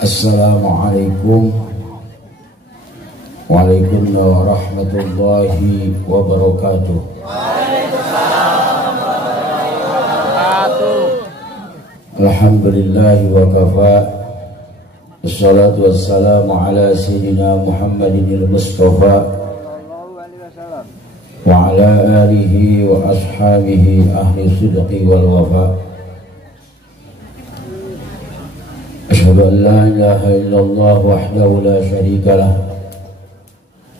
Assalamualaikum warahmatullahi wabarakatuh. Alhamdulillahi wa kafa. Assalatu wassalamu ala sayyidina Muhammadin al-Mustafa wa ala alihi wa ashabihi ahli sidqi wal wafa. Asyhadu an la ilaha illallah wahdahu la syarika lah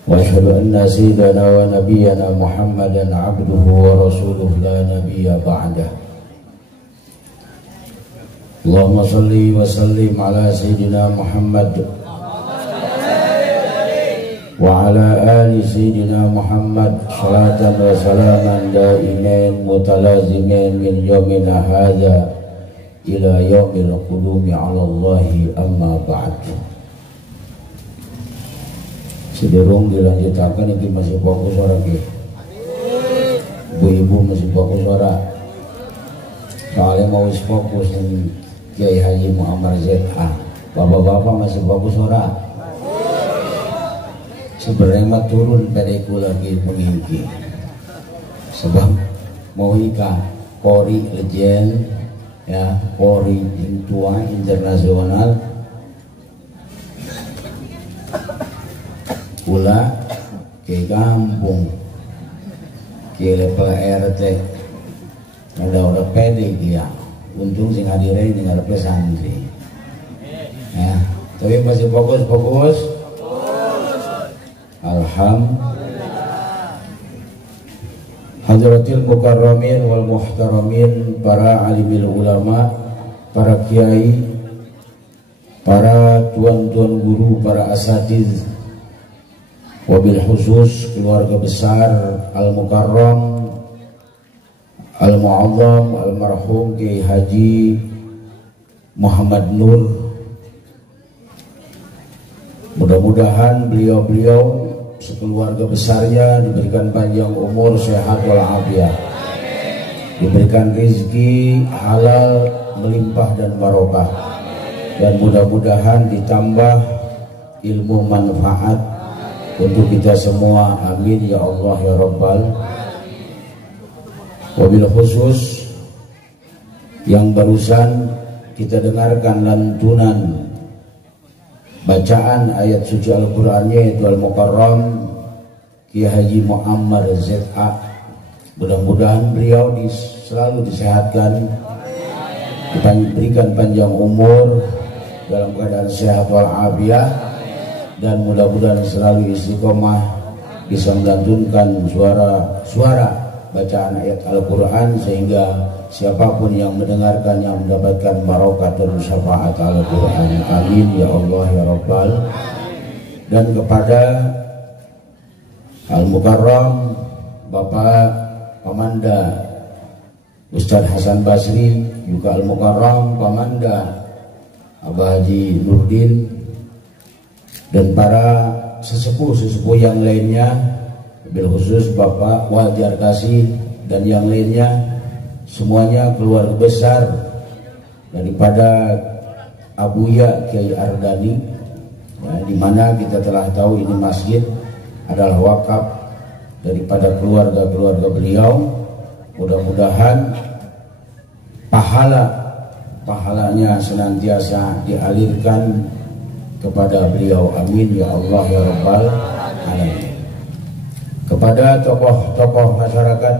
wa asyhadu anna sayyidana wa nabiyyana Muhammadan abduhu wa rasuluhu la nabiyya ba'dah. Allahumma salli wa sallim ala sayyidina Muhammad wa ala ali sayyidina Muhammad salatan wa salaman daimain mutalazimin min yawmina hadza ila yaumil qudumi ala Allahi amma ba'd. Sederung dilanjutkan ini masih fokus suara ki. Ibu-ibu masih fokus suara. Soalnya mau fokus dengan Kiai Haji Muammar ZA. Bapak-bapak masih fokus suara. Sebenarnya mah turun pedeku lagi mengingki. Sebab mau ika Kori legend ya, Polri tua internasional pula ke kampung ke level RT udah pede dia, untung sing hadirin tinggal pesantren ya, tapi masih fokus alhamdulillah. Hadratil mukarramin wal muhtaramin, para alimil ulama, para kiai, para tuan-tuan guru, para asatiz, wabil khusus keluarga besar al-mukarram al-mu'azzam al-marhum Kiai Haji Muhammad Nur. Mudah-mudahan beliau-beliau sekeluarga besarnya diberikan panjang umur, sehat walafiat, diberikan rezeki halal melimpah dan barokah, dan mudah-mudahan ditambah ilmu manfaat untuk kita semua, amin ya Allah ya Rabbal. Wabil khusus yang barusan kita dengarkan lantunan bacaan ayat suci Al-Qur'annya, yaitu Al-Mukarram Kiai Haji Muammar ZA. Mudah-mudahan beliau selalu disehatkan, diberikan panjang umur dalam keadaan sehat walafiat, dan mudah-mudahan selalu istiqomah bisa melantunkan suara bacaan ayat Al-Quran, sehingga siapapun yang mendengarkan yang mendapatkan barokah dan syafaat Al-Quran, amin ya Allah ya Rabbal. Dan kepada Al-Mukarram Bapak Pamanda Ustadz Hasan Basri, juga Al-Mukarram Pamanda Abah Haji Nurdin, dan para sesepuh-sesepuh yang lainnya, bil khusus Bapak Wajar Kasih dan yang lainnya, semuanya keluarga besar daripada Abuya Kiai Ardani ya, di mana kita telah tahu ini masjid adalah wakaf daripada keluarga-keluarga beliau. Mudah-mudahan pahalanya senantiasa dialirkan kepada beliau, amin ya Allah ya Rabbal alamin. Kepada tokoh-tokoh masyarakat,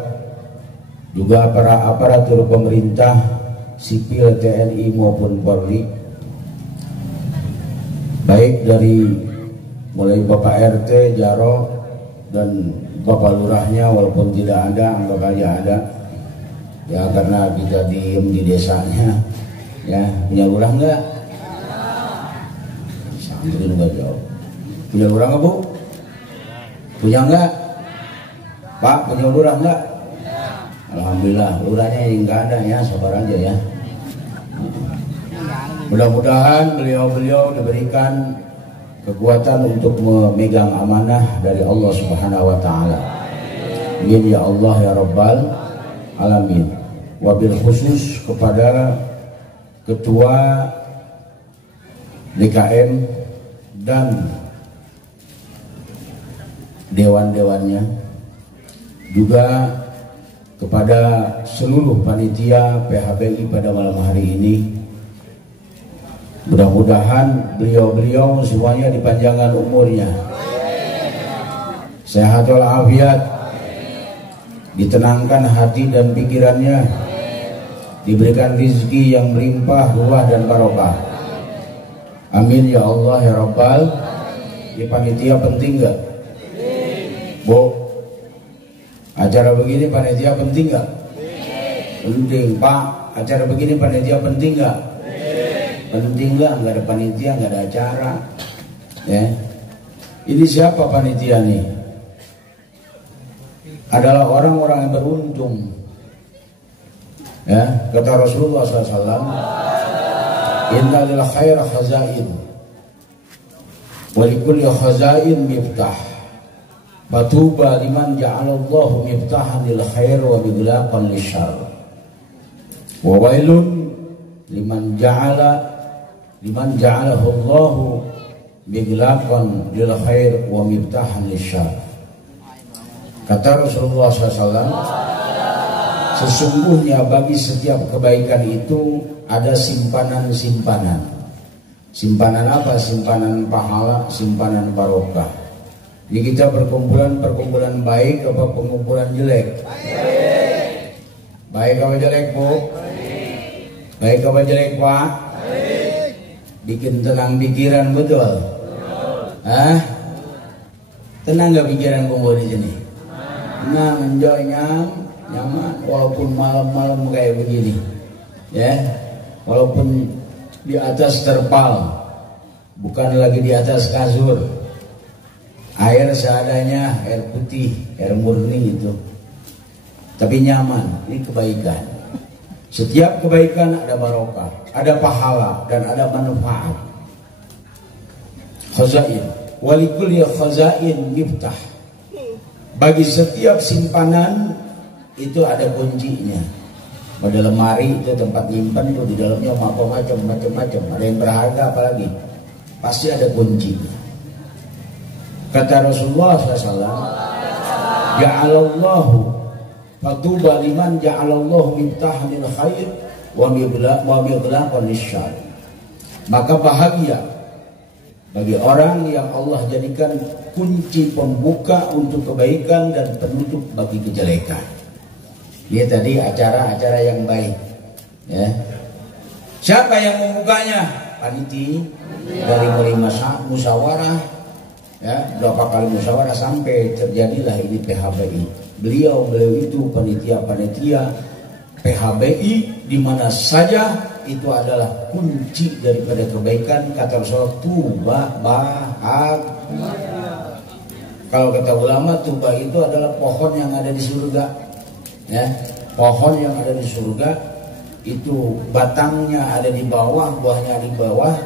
juga para aparatur pemerintah sipil TNI maupun Polri, baik dari mulai Bapak RT Jaro dan Bapak Lurahnya, walaupun tidak ada, anggap aja ada ya, karena kita diem di desanya ya. Punya lurah enggak? Santri enggak jawab. Punya lurah enggak Bu? Punya enggak? Pak, punya lurah enggak? Alhamdulillah, lurahnya yang enggak ada ya, sabar aja ya. Mudah-mudahan beliau-beliau diberikan kekuatan untuk memegang amanah dari Allah Subhanahu wa taala. Amin ya Allah ya Rabbal alamin. Wabil khusus kepada Ketua DKM dan dewan-dewannya, juga kepada seluruh panitia PHBI pada malam hari ini. Mudah-mudahan beliau-beliau semuanya dipanjangkan umurnya, sehat walafiat, ditenangkan hati dan pikirannya, diberikan rezeki yang melimpah, ruah dan barokah. Amin ya Allah ya Rabbal. Di panitia penting nggak, Bu? Acara begini panitia penting nggak? Penting, Pak. Acara begini panitia penting nggak? Penting lah, nggak ada panitia nggak ada acara. Ya, ini siapa panitia nih? Adalah orang-orang yang beruntung. Ya, kata Rasulullah SAW, Inna lil khair khazain, wa likulli khazain miftah. Fatuba liman ja'alallahu miftahan lil khair wa mighlaqan lisyarr. Wa wailun liman ja'alahu Allahu mighlaqan lil khair wa miftahan lisyarr. Kata Rasulullah SAW, sesungguhnya bagi setiap kebaikan itu ada simpanan-simpanan. Simpanan apa? Simpanan pahala, simpanan barokah. Jadi kita perkumpulan baik apa perkumpulan jelek? Baik apa jelek, Bu? Baik apa jelek, Pak? Bikin tenang pikiran, betul? Hah? Tenang gak pikiran kumpul di sini? Nah, enjoy, nyaman, walaupun malam-malam kayak begini, ya, walaupun di atas terpal, bukan lagi di atas kasur, air seadanya, air putih, air murni itu, tapi nyaman. Ini kebaikan. Setiap kebaikan ada barokah, ada pahala, dan ada manfaat. Khazain, walikulli khazain miftah. Bagi setiap simpanan itu ada kuncinya. Pada lemari itu tempat nyimpan itu di dalamnya macam-macam. Ada yang berharga apalagi, pasti ada kuncinya. Kata Rasulullah SAW, Ja'alallahu fatuba liman ja'alallahu miftahan lil khair wa mighlaqan lisyarr. Maka bahagia bagi orang yang Allah jadikan kunci pembuka untuk kebaikan dan penutup bagi kejelekan. Ini tadi acara-acara yang baik, ya. Siapa yang membukanya? Panitia dari mulai musyawarah, ya, berapa kali musyawarah sampai terjadilah ini PHBI. Beliau itu panitia PHBI di mana saja itu adalah kunci daripada kebaikan. Kata Rasulullah, tuba bahagia. Kalau kata ulama, tuba itu adalah pohon yang ada di surga, ya. Pohon yang ada di surga itu batangnya ada di bawah, buahnya di bawah,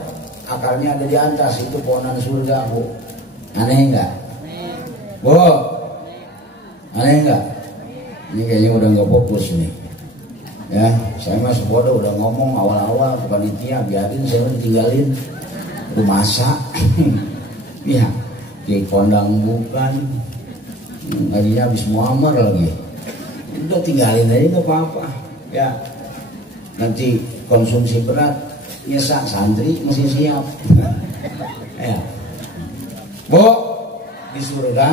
akarnya ada di atas. Itu pohonan surga, Bu. Aneh enggak? Bu, aneh enggak? Ini kayaknya udah nggak fokus nih. Ya, saya mas bodoh udah ngomong awal-awal ke panitia, biarin saya tinggalin. Udah masak. Iya, kayak kondang bukan. Gajinya habis muamar lagi. Udah tinggalin aja nggak apa-apa. Ya, nanti konsumsi berat, nyesek santri masih siap. Ya, Bu, di surga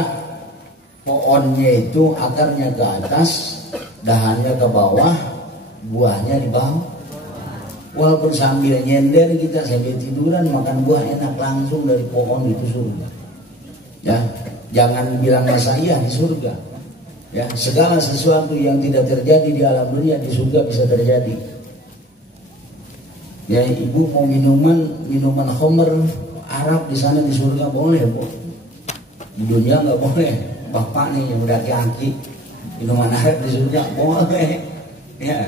pohonnya itu akarnya ke atas, dahannya ke bawah, buahnya di bawah. Walaupun sambil nyender kita, sambil tiduran makan buah enak langsung dari pohon itu surga. Ya, jangan bilang saya di surga. Ya, segala sesuatu yang tidak terjadi di alam dunia di surga bisa terjadi. Ya, ibu mau minuman khamr Arab di sana di surga boleh, Bu. Di dunia nggak boleh. Bapak nih yang udah aki-aki, minuman Arab di surga boleh. Ya,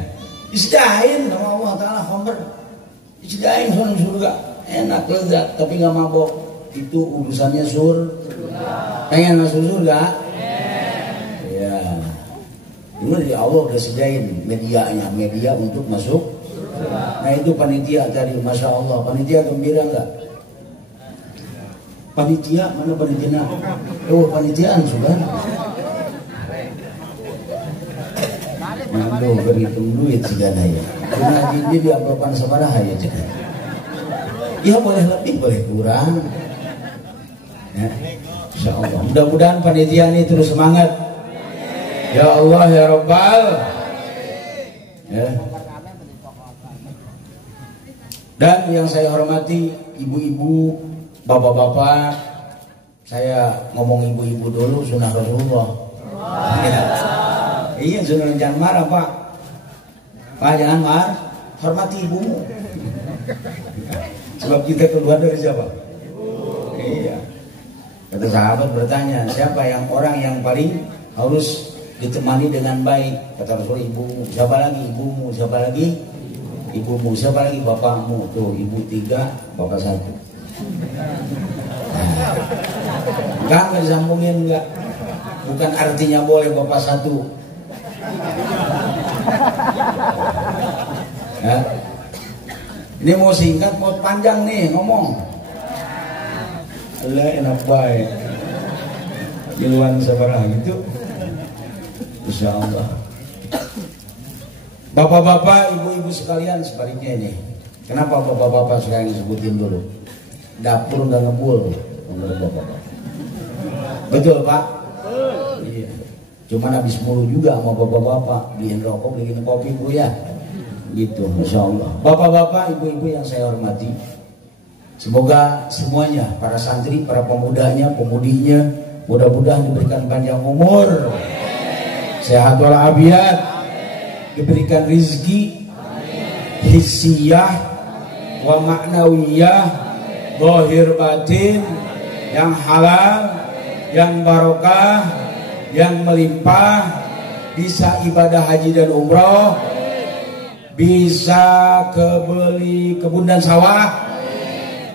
disediain sama Allah Ta'ala khamr, disediain sama surga, enak lezat, tapi nggak mabok. Itu urusannya surga. Pengen masuk surga? Ya, dulu di Allah udah sediain media untuk masuk. Nah itu panitia tadi, masya Allah, panitia gembira nggak? Panitia mana panitia? Oh panitiaan sudah. Aduh berhitung duit segala ya. Karena ini di amplopan sabaraha ya cek. Ya boleh lebih boleh kurang. Ya. Insyaallah. Mudah-mudahan panitia ini terus semangat. Ya Allah ya Rabbal. Ya. Dan yang saya hormati ibu-ibu, bapak-bapak, saya ngomong ibu-ibu dulu sunnah Rasulullah. Ya. Iya sunnah, jangan marah Pak. Pak jangan marah, hormati ibumu. Sebab kita keluar dari siapa? Iya. Kata sahabat bertanya, siapa yang orang yang paling harus ditemani dengan baik? Kata Rasul, ibumu. Siapa lagi ibumu? Siapa lagi ibumu? Siapa lagi bapakmu? Tuh ibu 3, bapak 1. Enggak disambungin enggak. Bukan artinya boleh bapak 1. Ya. Ini mau singkat mau panjang nih ngomong. Allah enak baik. Iluan sabaraha gitu. Insyaallah. Bapak-bapak, ibu-ibu sekalian sebaliknya ini. Kenapa bapak-bapak sekarang disebutin dulu? Dapur nggak ngebul, menurut bapak-bapak. Betul Pak? Iya. Cuman habis mulu juga sama bapak-bapak, beliin rokok, beliin kopi bu ya. Gitu, Masya Allah. Bapak-bapak, ibu-ibu yang saya hormati, semoga semuanya, para santri, para pemudanya, pemudinya, mudah-mudahan diberikan panjang umur, sehat walafiat, diberikan rizki, hissiyah, wa ma'nawiyah, zahir batin, yang halal, yang barokah, yang melimpah, bisa ibadah haji dan umroh, bisa kebeli kebun dan sawah,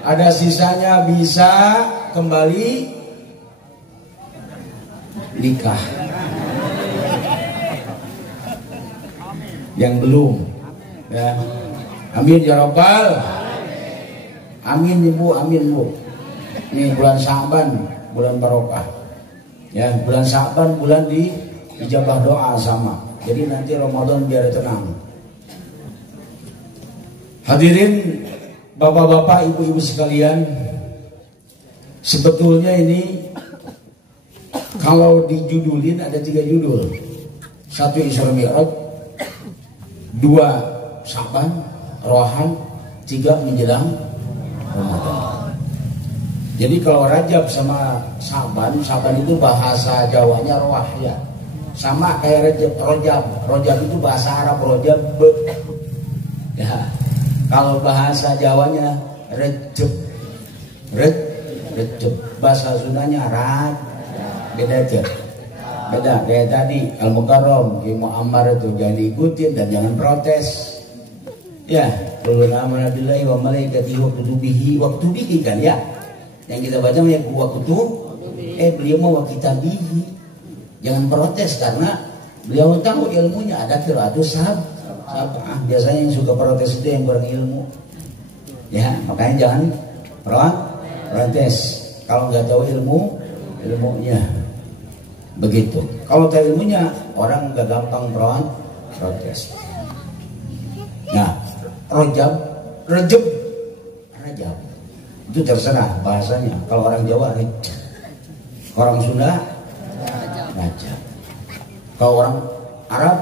ada sisanya bisa kembali nikah. Yang belum ya, amin ya Rabbal. Amin ibu, amin bu. Ini bulan Sya'ban, bulan barokah ya. Bulan Sya'ban bulan di ijabah doa sama. Jadi nanti Ramadan biar tenang. Hadirin bapak-bapak, ibu-ibu sekalian, sebetulnya ini kalau dijudulin ada 3 judul. 1 Isra Mi'raj, 2 Sya'ban, Rohan, 3 menjelang Ramadan. Jadi kalau Rajab sama Sya'ban, Sya'ban itu bahasa Jawanya roh ya. Sama kayak Rojab. Rojab itu bahasa Arab Rojab. Ya. Kalau bahasa Jawanya Rejeb. Rejeb. Bahasa Sundanya Rad. Beda aja. Beda kayak tadi Al-Mukarram, Ki Muammar itu jangan diikutin dan jangan protes. Ya, qul amanna billahi wa malaikatihi wa kutubihi wa kutubihi kan ya. Yang kita baca ya wa kutub, beliau mau wa kitabihi. Jangan protes karena beliau tahu ilmunya, ada qiraatus sab'ah. Biasanya yang suka protes itu yang kurang ilmu. Ya, makanya jangan protes. Kalau nggak tahu ilmunya. Begitu. Kalau tahu ilmunya, orang nggak gampang protes. Nah, Rajab itu terserah bahasanya. Kalau orang Jawa Rejab, orang Sunda Rajab, kalau orang Arab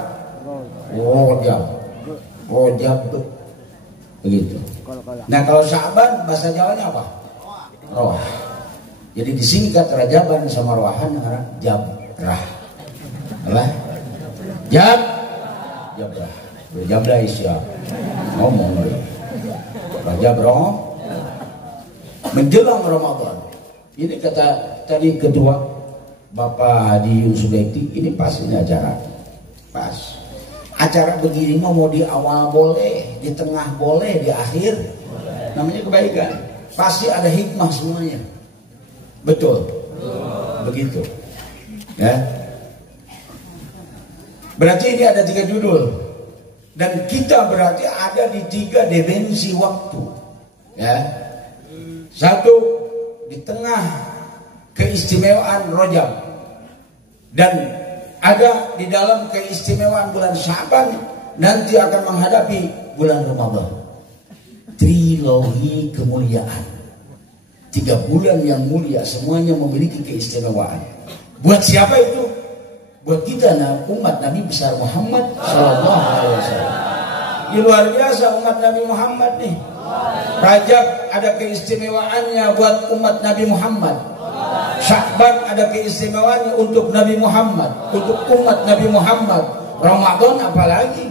Rojab, begitu. Nah kalau Sya'ban bahasa Jawanya apa? Roh. Jadi disingkat Rajaban sama Rohan karena Jabrah. Apa? Jabrah. Jabrah isya. Ngomong deh. Rajab roh. Menjelang Ramadan. Ini kata tadi ketua Bapak Hadi Sudaiti, ini pas ini acara. Pas. Acara begini mau di awal boleh, di tengah boleh, di akhir namanya kebaikan. Pasti ada hikmah semuanya. Betul. Begitu. Ya. Berarti ini ada 3 judul. Dan kita berarti ada di 3 dimensi waktu. Ya. 1 di tengah keistimewaan Rajab dan ada di dalam keistimewaan bulan Sya'ban, nanti akan menghadapi bulan Ramadan. Trilogi kemuliaan, 3 bulan yang mulia, semuanya memiliki keistimewaan. Buat siapa itu? Buat kita, umat Nabi besar Muhammad Sallallahu Alaihi Wasallam. Ini luar biasa umat Nabi Muhammad nih. Rajab ada keistimewaannya buat umat Nabi Muhammad. Sya'ban ada keistimewaannya untuk Nabi Muhammad, untuk umat Nabi Muhammad. Ramadan apalagi?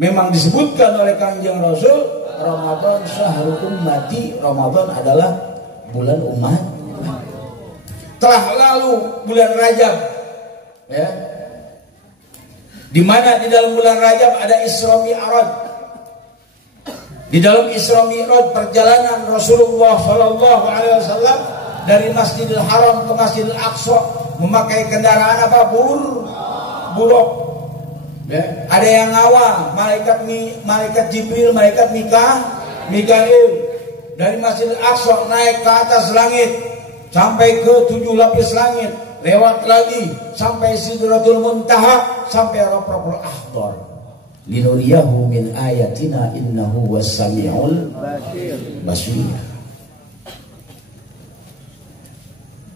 Memang disebutkan oleh Kanjeng Rasul, Ramadan syahrul ummati, Ramadan adalah bulan umat. Telah lalu bulan Rajab, ya, di mana di dalam bulan Rajab ada Isra Mi'raj. Di dalam Isra Mi'raj perjalanan Rasulullah Shallallahu Alaihi Wasallam dari Masjidil Haram ke Masjidil Aqsa memakai kendaraan apa? Buruk. Ya. Ada yang ngawal, malaikat Jibril, malaikat Mikail dari Masjidil Aqsa naik ke atas langit sampai ke 7 lapis langit, lewat lagi sampai Sidratul Muntaha, sampai Rabbul Akhdar. Linuriyahu min ayatina innahu was-sami'ul basir.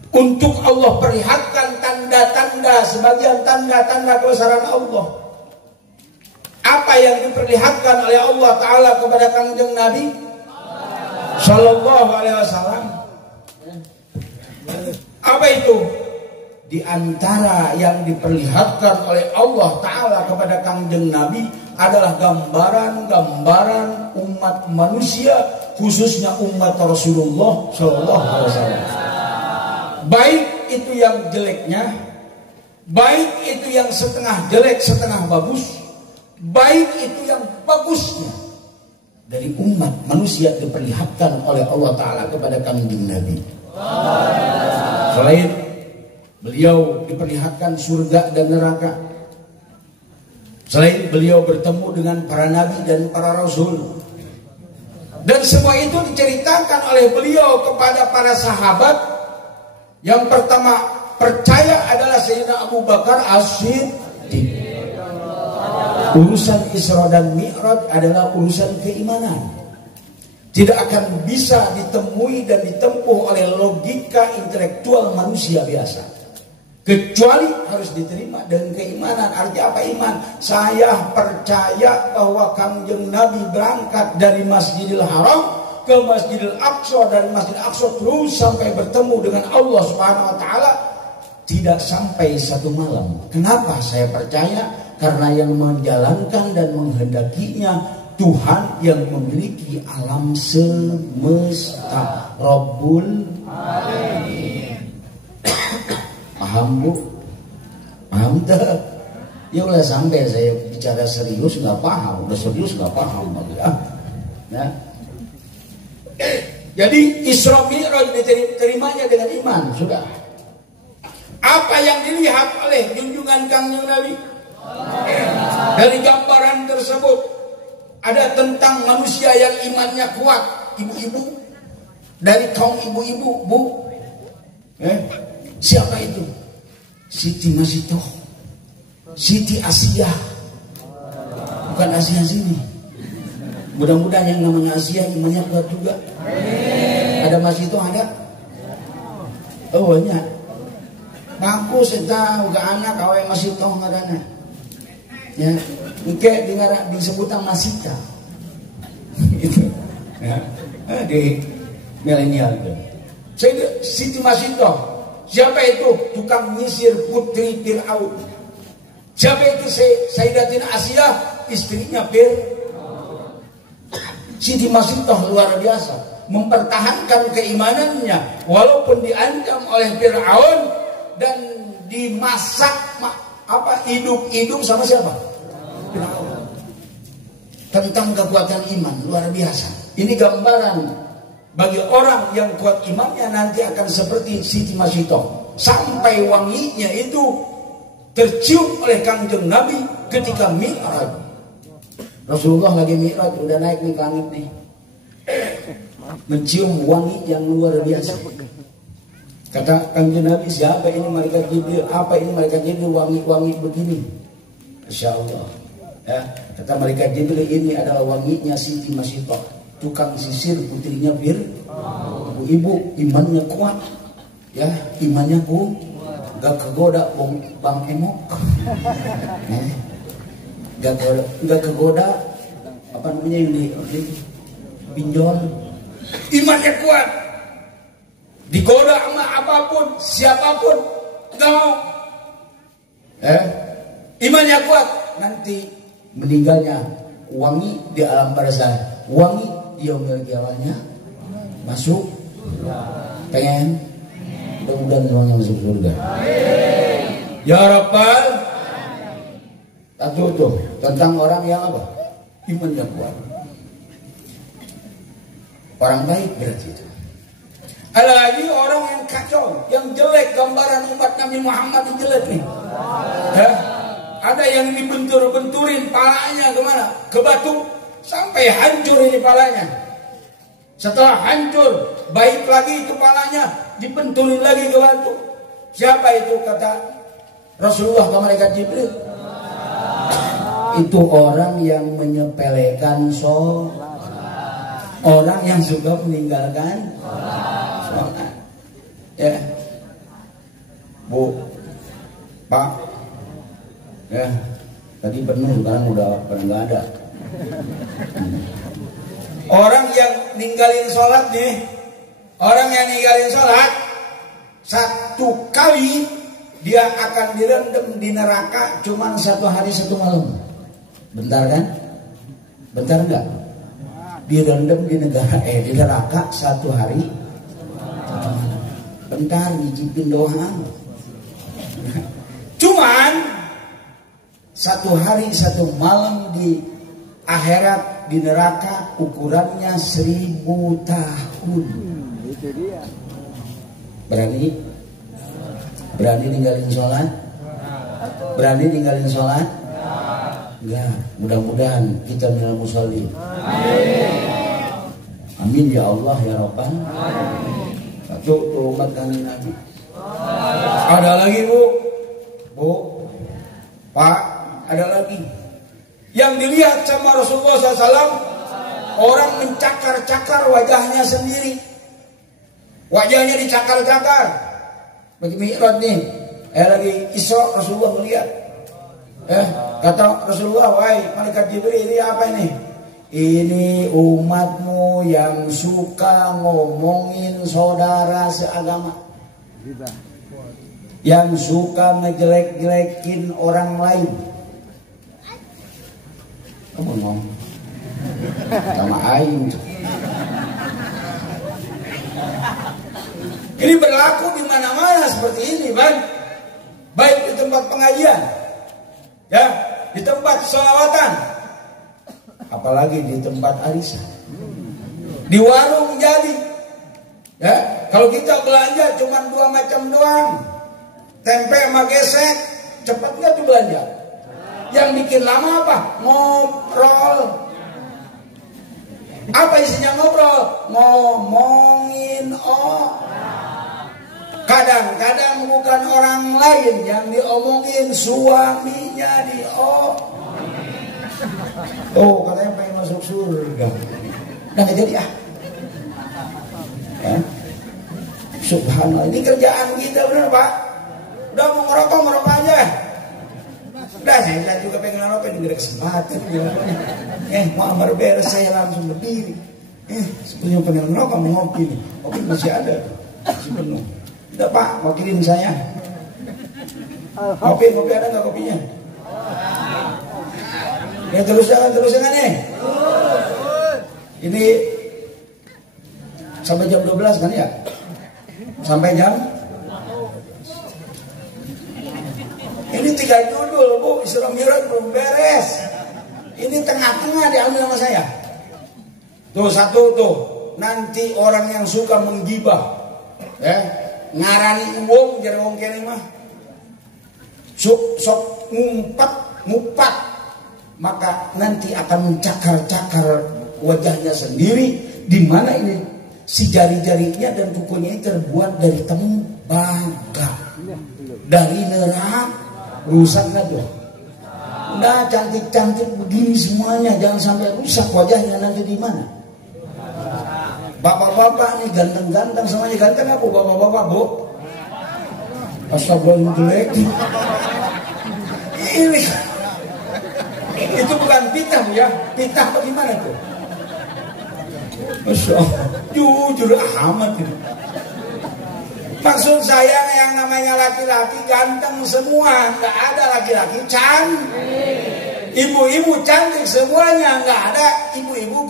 Untuk Allah perlihatkan tanda-tanda, sebagian tanda-tanda kebesaran Allah. Apa yang diperlihatkan oleh Allah Ta'ala kepada Kanjeng Nabi Sallallahu Alaihi Wasallam? Apa itu? Di antara yang diperlihatkan oleh Allah Ta'ala kepada Kanjeng Nabi adalah gambaran-gambaran umat manusia, khususnya umat Rasulullah Sallallahu Alaihi Wasallam. Baik itu yang jeleknya, baik itu yang setengah jelek, setengah bagus, baik itu yang bagusnya dari umat manusia diperlihatkan oleh Allah Ta'ala kepada Kanjeng Nabi. Selain beliau diperlihatkan surga dan neraka, selain beliau bertemu dengan para nabi dan para rasul, dan semua itu diceritakan oleh beliau kepada para sahabat. Yang pertama percaya adalah Sayyidina Abu Bakar As-Siddiq. Urusan Isra dan Mi'raj adalah urusan keimanan. Tidak akan bisa ditemui dan ditempuh oleh logika intelektual manusia biasa, kecuali harus diterima dengan keimanan. Artinya apa iman? Saya percaya bahwa Kanjeng Nabi berangkat dari Masjidil Haram ke Masjidil Aqsa, dari Masjidil Aqsa terus sampai bertemu dengan Allah Subhanahu wa Ta'ala, tidak sampai 1 malam. Kenapa saya percaya? Karena yang menjalankan dan menghendakinya Tuhan yang memiliki alam semesta, Rabbul Alamin. Paham Bu? Paham tak? Ya udah, sampai saya bicara serius nggak paham, udah serius nggak paham ya. Nah, jadi Isra Mi'raj diterimanya dengan iman, sudah. Apa yang dilihat oleh junjungan Kanjeng Nabi dari gambaran tersebut ada tentang manusia yang imannya kuat, ibu-ibu dari kaum ibu-ibu, Bu. Siapa itu? Siti Masitoh, Siti Asia, bukan Asia sini. Mudah-mudahan yang namanya Asia imannya kuat juga. Ada Masitoh ada? Oh banyak. Bagus kita uga anak kawe Masitoh ngadana. Ya, ike dengar disebutan Masita. Gitu. Ya. Di milenial itu. Siti Masitoh. Siapa itu? Tukang nyisir putri Fir'aun. Siapa itu? Sayyidatina Asia, istrinya Fir'aun. Siti Masitoh luar biasa, mempertahankan keimanannya walaupun diancam oleh Fir'aun dan dimasak hidup sama siapa? Fir'aun. Tentang kekuatan iman luar biasa. Ini gambaran bagi orang yang kuat imannya nanti akan seperti Siti Masitoh, sampai wanginya itu tercium oleh Kanjeng Nabi ketika Mi'raj. Rasulullah lagi Mi'raj, udah naik nih ke langit nih. mencium wangi yang luar biasa. Kata Kanjeng Nabi, siapa ini malaikat Jibril? Apa ini malaikat Jibril wangi-wangi begini? Masya Allah. Ya, kata malaikat Jibril, ini adalah wanginya Siti Masyidah, tukang sisir putrinya ibu, imannya kuat. Ya, imannya kuat. Gak kegoda bang emok. Gak kegoda apa namanya yang di pinjol. Imannya kuat. Digoda sama apapun, siapapun, gak mau. Imannya kuat. Nanti meninggalnya wangi di alam barzah, wangi di yaumil qiyamahnya masuk. Pengen? Mudah-mudahan semuanya masuk surga. Ya Rabbal. Satu tuh tentang orang yang apa? Imannya kuat. Orang baik berarti itu. Ada lagi orang yang kacau, yang jelek, gambaran umat Nabi Muhammad yang jelek nih. Ya, ada yang dibentur-benturin palanya kemana? Ke batu sampai hancur ini palanya. Setelah hancur, baik lagi kepalanya, dibenturin lagi ke batu. Siapa itu? Kata Rasulullah ke malaikat Jibril. Itu orang yang menyepelekan sholat. Orang yang suka meninggalkan sholat. Ya, Bu, Pak, ya, tadi penuh, sekarang udah pada nggak ada. Orang yang ninggalin sholat nih, orang yang ninggalin sholat, satu kali dia akan direndam di neraka cuma 1 hari 1 malam. Bentar kan? Bentar enggak? Direndam di neraka 1 hari 1 malam. Bentar, nyicipin doang. Cuman 1 hari 1 malam di akhirat di neraka ukurannya 1000 tahun. Itu dia. Berani ninggalin sholat? Berani ninggalin sholat? Enggak. Mudah-mudahan kita minal musholin. Amin ya Allah ya Rabbal. Satu tuh umat Kanjeng Nabi. Ada lagi Bu, Pak, ada lagi. Yang dilihat sama Rasulullah SAW, orang mencakar-cakar wajahnya sendiri. Wajahnya dicakar-cakar. Bagi Mi'raj nih, lagi Isra Rasulullah melihat. Kata Rasulullah, wahai malaikat Jibril, ini apa ini? Ini umatmu yang suka ngomongin saudara seagama, yang suka ngejelek-jelekin orang lain. Kamu ngomong sama aing. Ini berlaku di mana-mana seperti ini, Bang. Baik di tempat pengajian, ya, di tempat sholawatan, apalagi di tempat arisan, di warung jadi. Ya, kalau kita belanja cuma 2 macam doang, tempe sama gesek, cepat nggak tuh belanja? Yang bikin lama apa? Ngobrol. Apa isinya ngobrol? Ngomongin kadang-kadang bukan orang lain yang diomongin, suaminya Oh, katanya pengen masuk surga. Udah gak jadi ya? Subhanallah, ini kerjaan kita bener Pak. Udah mau ngerokok aja. Udah saya juga pengen ngerokok, ini gak ada kesempatan. Mau amar beres saya langsung berdiri. Sebelumnya pengen ngerokok mau ngopi nih. Kopi masih ada, masih penuh. Udah Pak, wakilin saya. Kopi ada nggak kopinya? Ya terus jangan nih. Ini sampai jam 12 kan ya? Sampai jam? Ini 3 judul Bu, Isra Mi'raj belum beres. Ini tengah-tengah diambil sama saya. Tuh satu tuh, nanti orang yang suka menggibah, ya, ngarani uang jadi wong kene mah. Sok ngupat, maka nanti akan mencakar-cakar wajahnya sendiri, di mana ini si jari-jarinya dan kukunya ini terbuat dari tembaga, dari neraka, rusak nggak tuh? Udah cantik-cantik begini semuanya, jangan sampai rusak wajahnya nanti di mana? Bapak-bapak nih ganteng-ganteng semuanya, ganteng apa bapak-bapak bu? Astagfirullahaladzim. Ini itu bukan pitah ya, pitah bagaimana tuh? Masya Allah, jujur amat itu. Maksud saya yang namanya laki-laki ganteng semua, nggak ada laki-laki cantik. Ibu-ibu cantik semuanya, nggak ada ibu-ibu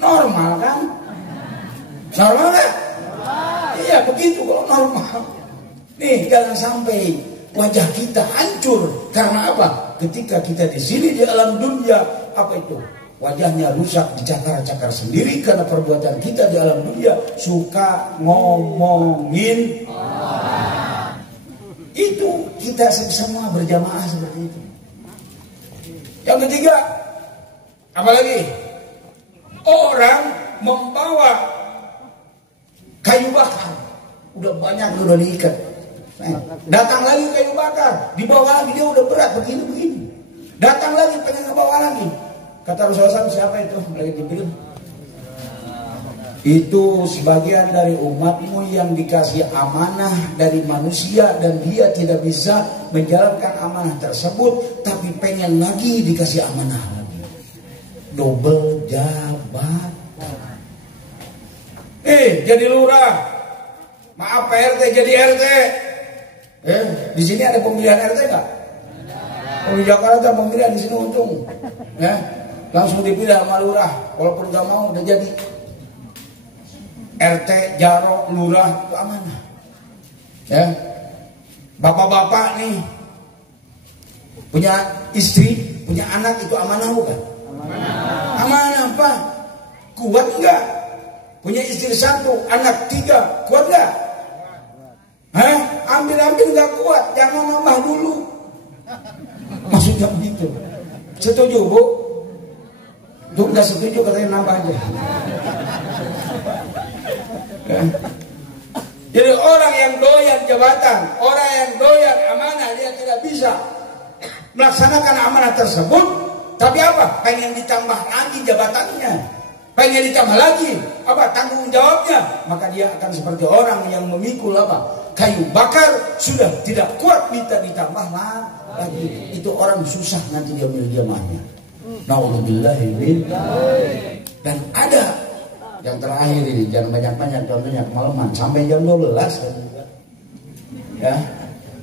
normal kan? Normal kan? Iya begitu kalau normal. Nih jangan sampai wajah kita hancur karena apa? Ketika kita di sini di alam dunia, apa itu? Wajahnya rusak, dicakar-cakar sendiri karena perbuatan kita di alam dunia suka ngomongin. Itu kita semua berjamaah seperti itu. Yang ketiga, apalagi orang membawa kayu bakar, udah banyak udah diikat. Datang lagi kayu bakar, dibawa lagi dia udah berat begini-begini. Datang lagi pengen ngebawa lagi. Kata Rasulullah SAW, siapa itu? Malaikat Jibril. Itu sebagian dari umatmu yang dikasih amanah dari manusia dan dia tidak bisa menjalankan amanah tersebut, tapi pengen lagi dikasih amanah lagi. Double jabatan. Jadi lurah. Maaf Pak RT jadi RT. Di sini ada pemilihan RT nggak? Kalau di Jakarta pemilihan di sini untung. Langsung dipilih sama lurah, walaupun gak mau udah jadi RT, Jaro, lurah itu amanah. Ya, bapak-bapak nih punya istri, punya anak itu amanah bukan? Amanah apa? Kuat enggak? Punya istri 1, anak 3, kuat enggak? Ambil-ambil enggak kuat, jangan nambah dulu. Maksudnya begitu. Setuju bu? Tuh nggak setuju katanya nambah aja. Jadi orang yang doyan jabatan, orang yang doyan amanah, dia tidak bisa melaksanakan amanah tersebut. Tapi apa? Pengen ditambah lagi jabatannya, pengen ditambah lagi apa tanggung jawabnya. Maka dia akan seperti orang yang memikul apa kayu bakar, sudah tidak kuat minta ditambah lagi. Itu orang susah nanti dia milih-milihnya. Na'udzubillahi. Dan ada yang terakhir ini, jangan banyak-banyak contohnya kemalaman sampai jam 12 ya,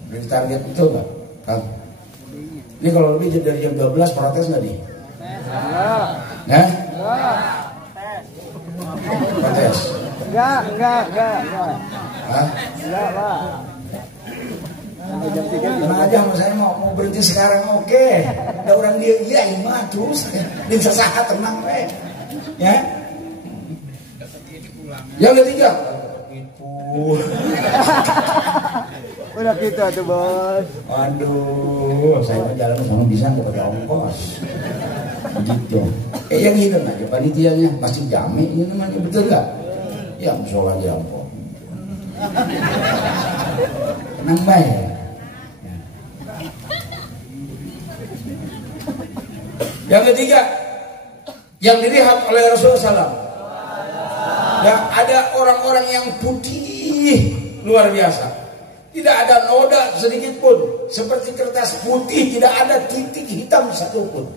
dari target itu enggak? Ini kalau lebih dari jam 12 protes nggak nih? Ya? Protes? Enggak. Hah? Enggak, Pak. Tenang aja sama saya mau berhenti sekarang oke. Ada orang dia iya mah terus dia bisa sahat tenang ya. Yang ketiga udah gitu tuh bos. Aduh, saya mau jalan sama bisa nggak pakai ongkos gitu. Yang hidden aja panitianya masih jamin ini namanya betul nggak? Ya musola aja ampun. Tenang baik. Yang ketiga, yang dilihat oleh Rasulullah SAW, ya ada orang-orang yang putih luar biasa, tidak ada noda sedikit pun, seperti kertas putih, tidak ada titik hitam satupun.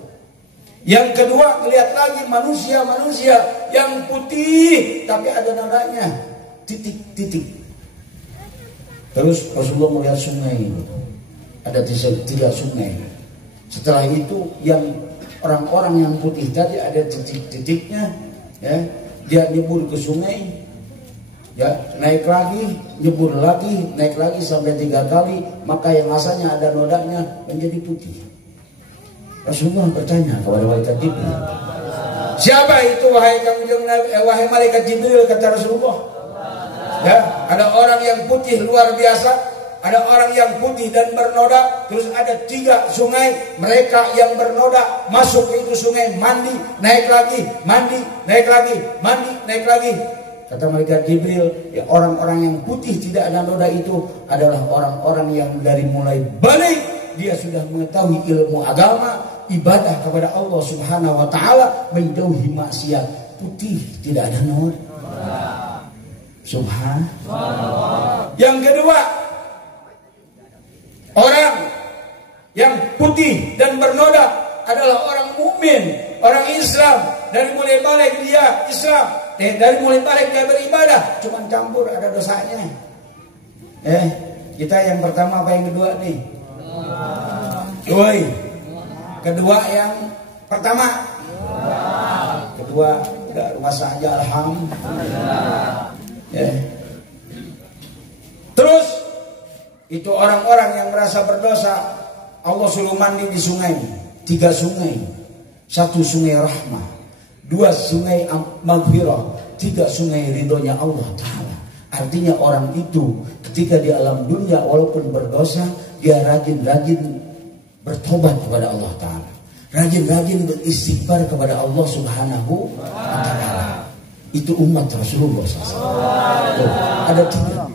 Yang kedua, melihat lagi manusia-manusia yang putih, tapi ada nodanya, titik-titik. Terus Rasulullah melihat sungai, ada 3 sungai. Setelah itu yang orang-orang yang putih tadi ada titik-titiknya, ya, dia nyebur ke sungai, ya, naik lagi, nyebur lagi, naik lagi sampai 3 kali, maka yang asalnya ada nodanya menjadi putih. Rasulullah bertanya kepada malaikat Jibril, siapa itu wahai malaikat Jibril? Kata Rasulullah, ya, ada orang yang putih luar biasa, ada orang yang putih dan bernoda, terus ada 3 sungai, mereka yang bernoda masuk ke itu sungai, mandi, naik lagi, mandi, naik lagi, mandi, naik lagi. Kata malaikat Jibril, ya orang-orang yang putih tidak ada noda itu adalah orang-orang yang dari mulai balik dia sudah mengetahui ilmu agama, ibadah kepada Allah Subhanahu wa taala, menjauhi maksiat. Putih tidak ada noda. Subhanallah. Yang kedua, orang yang putih dan bernoda adalah orang mukmin, orang Islam. Dari mulai balik dia Islam, dari mulai balik dia beribadah, cuman campur ada dosanya. Kita yang pertama apa yang kedua nih? Woi, kedua yang pertama. Kedua udah rumah saja, alhamdulillah. Terus itu orang-orang yang merasa berdosa, Allah suruh mandi di sungai, 3 sungai, 1 sungai rahmah, 2 sungai maghfirah, 3 sungai ridhonya Allah Ta'ala. Artinya orang itu ketika di alam dunia walaupun berdosa, dia rajin-rajin bertobat kepada Allah Ta'ala, rajin-rajin beristighfar kepada Allah Subhanahu wa Ta'ala. Itu umat Rasulullah SAW. Ada 3,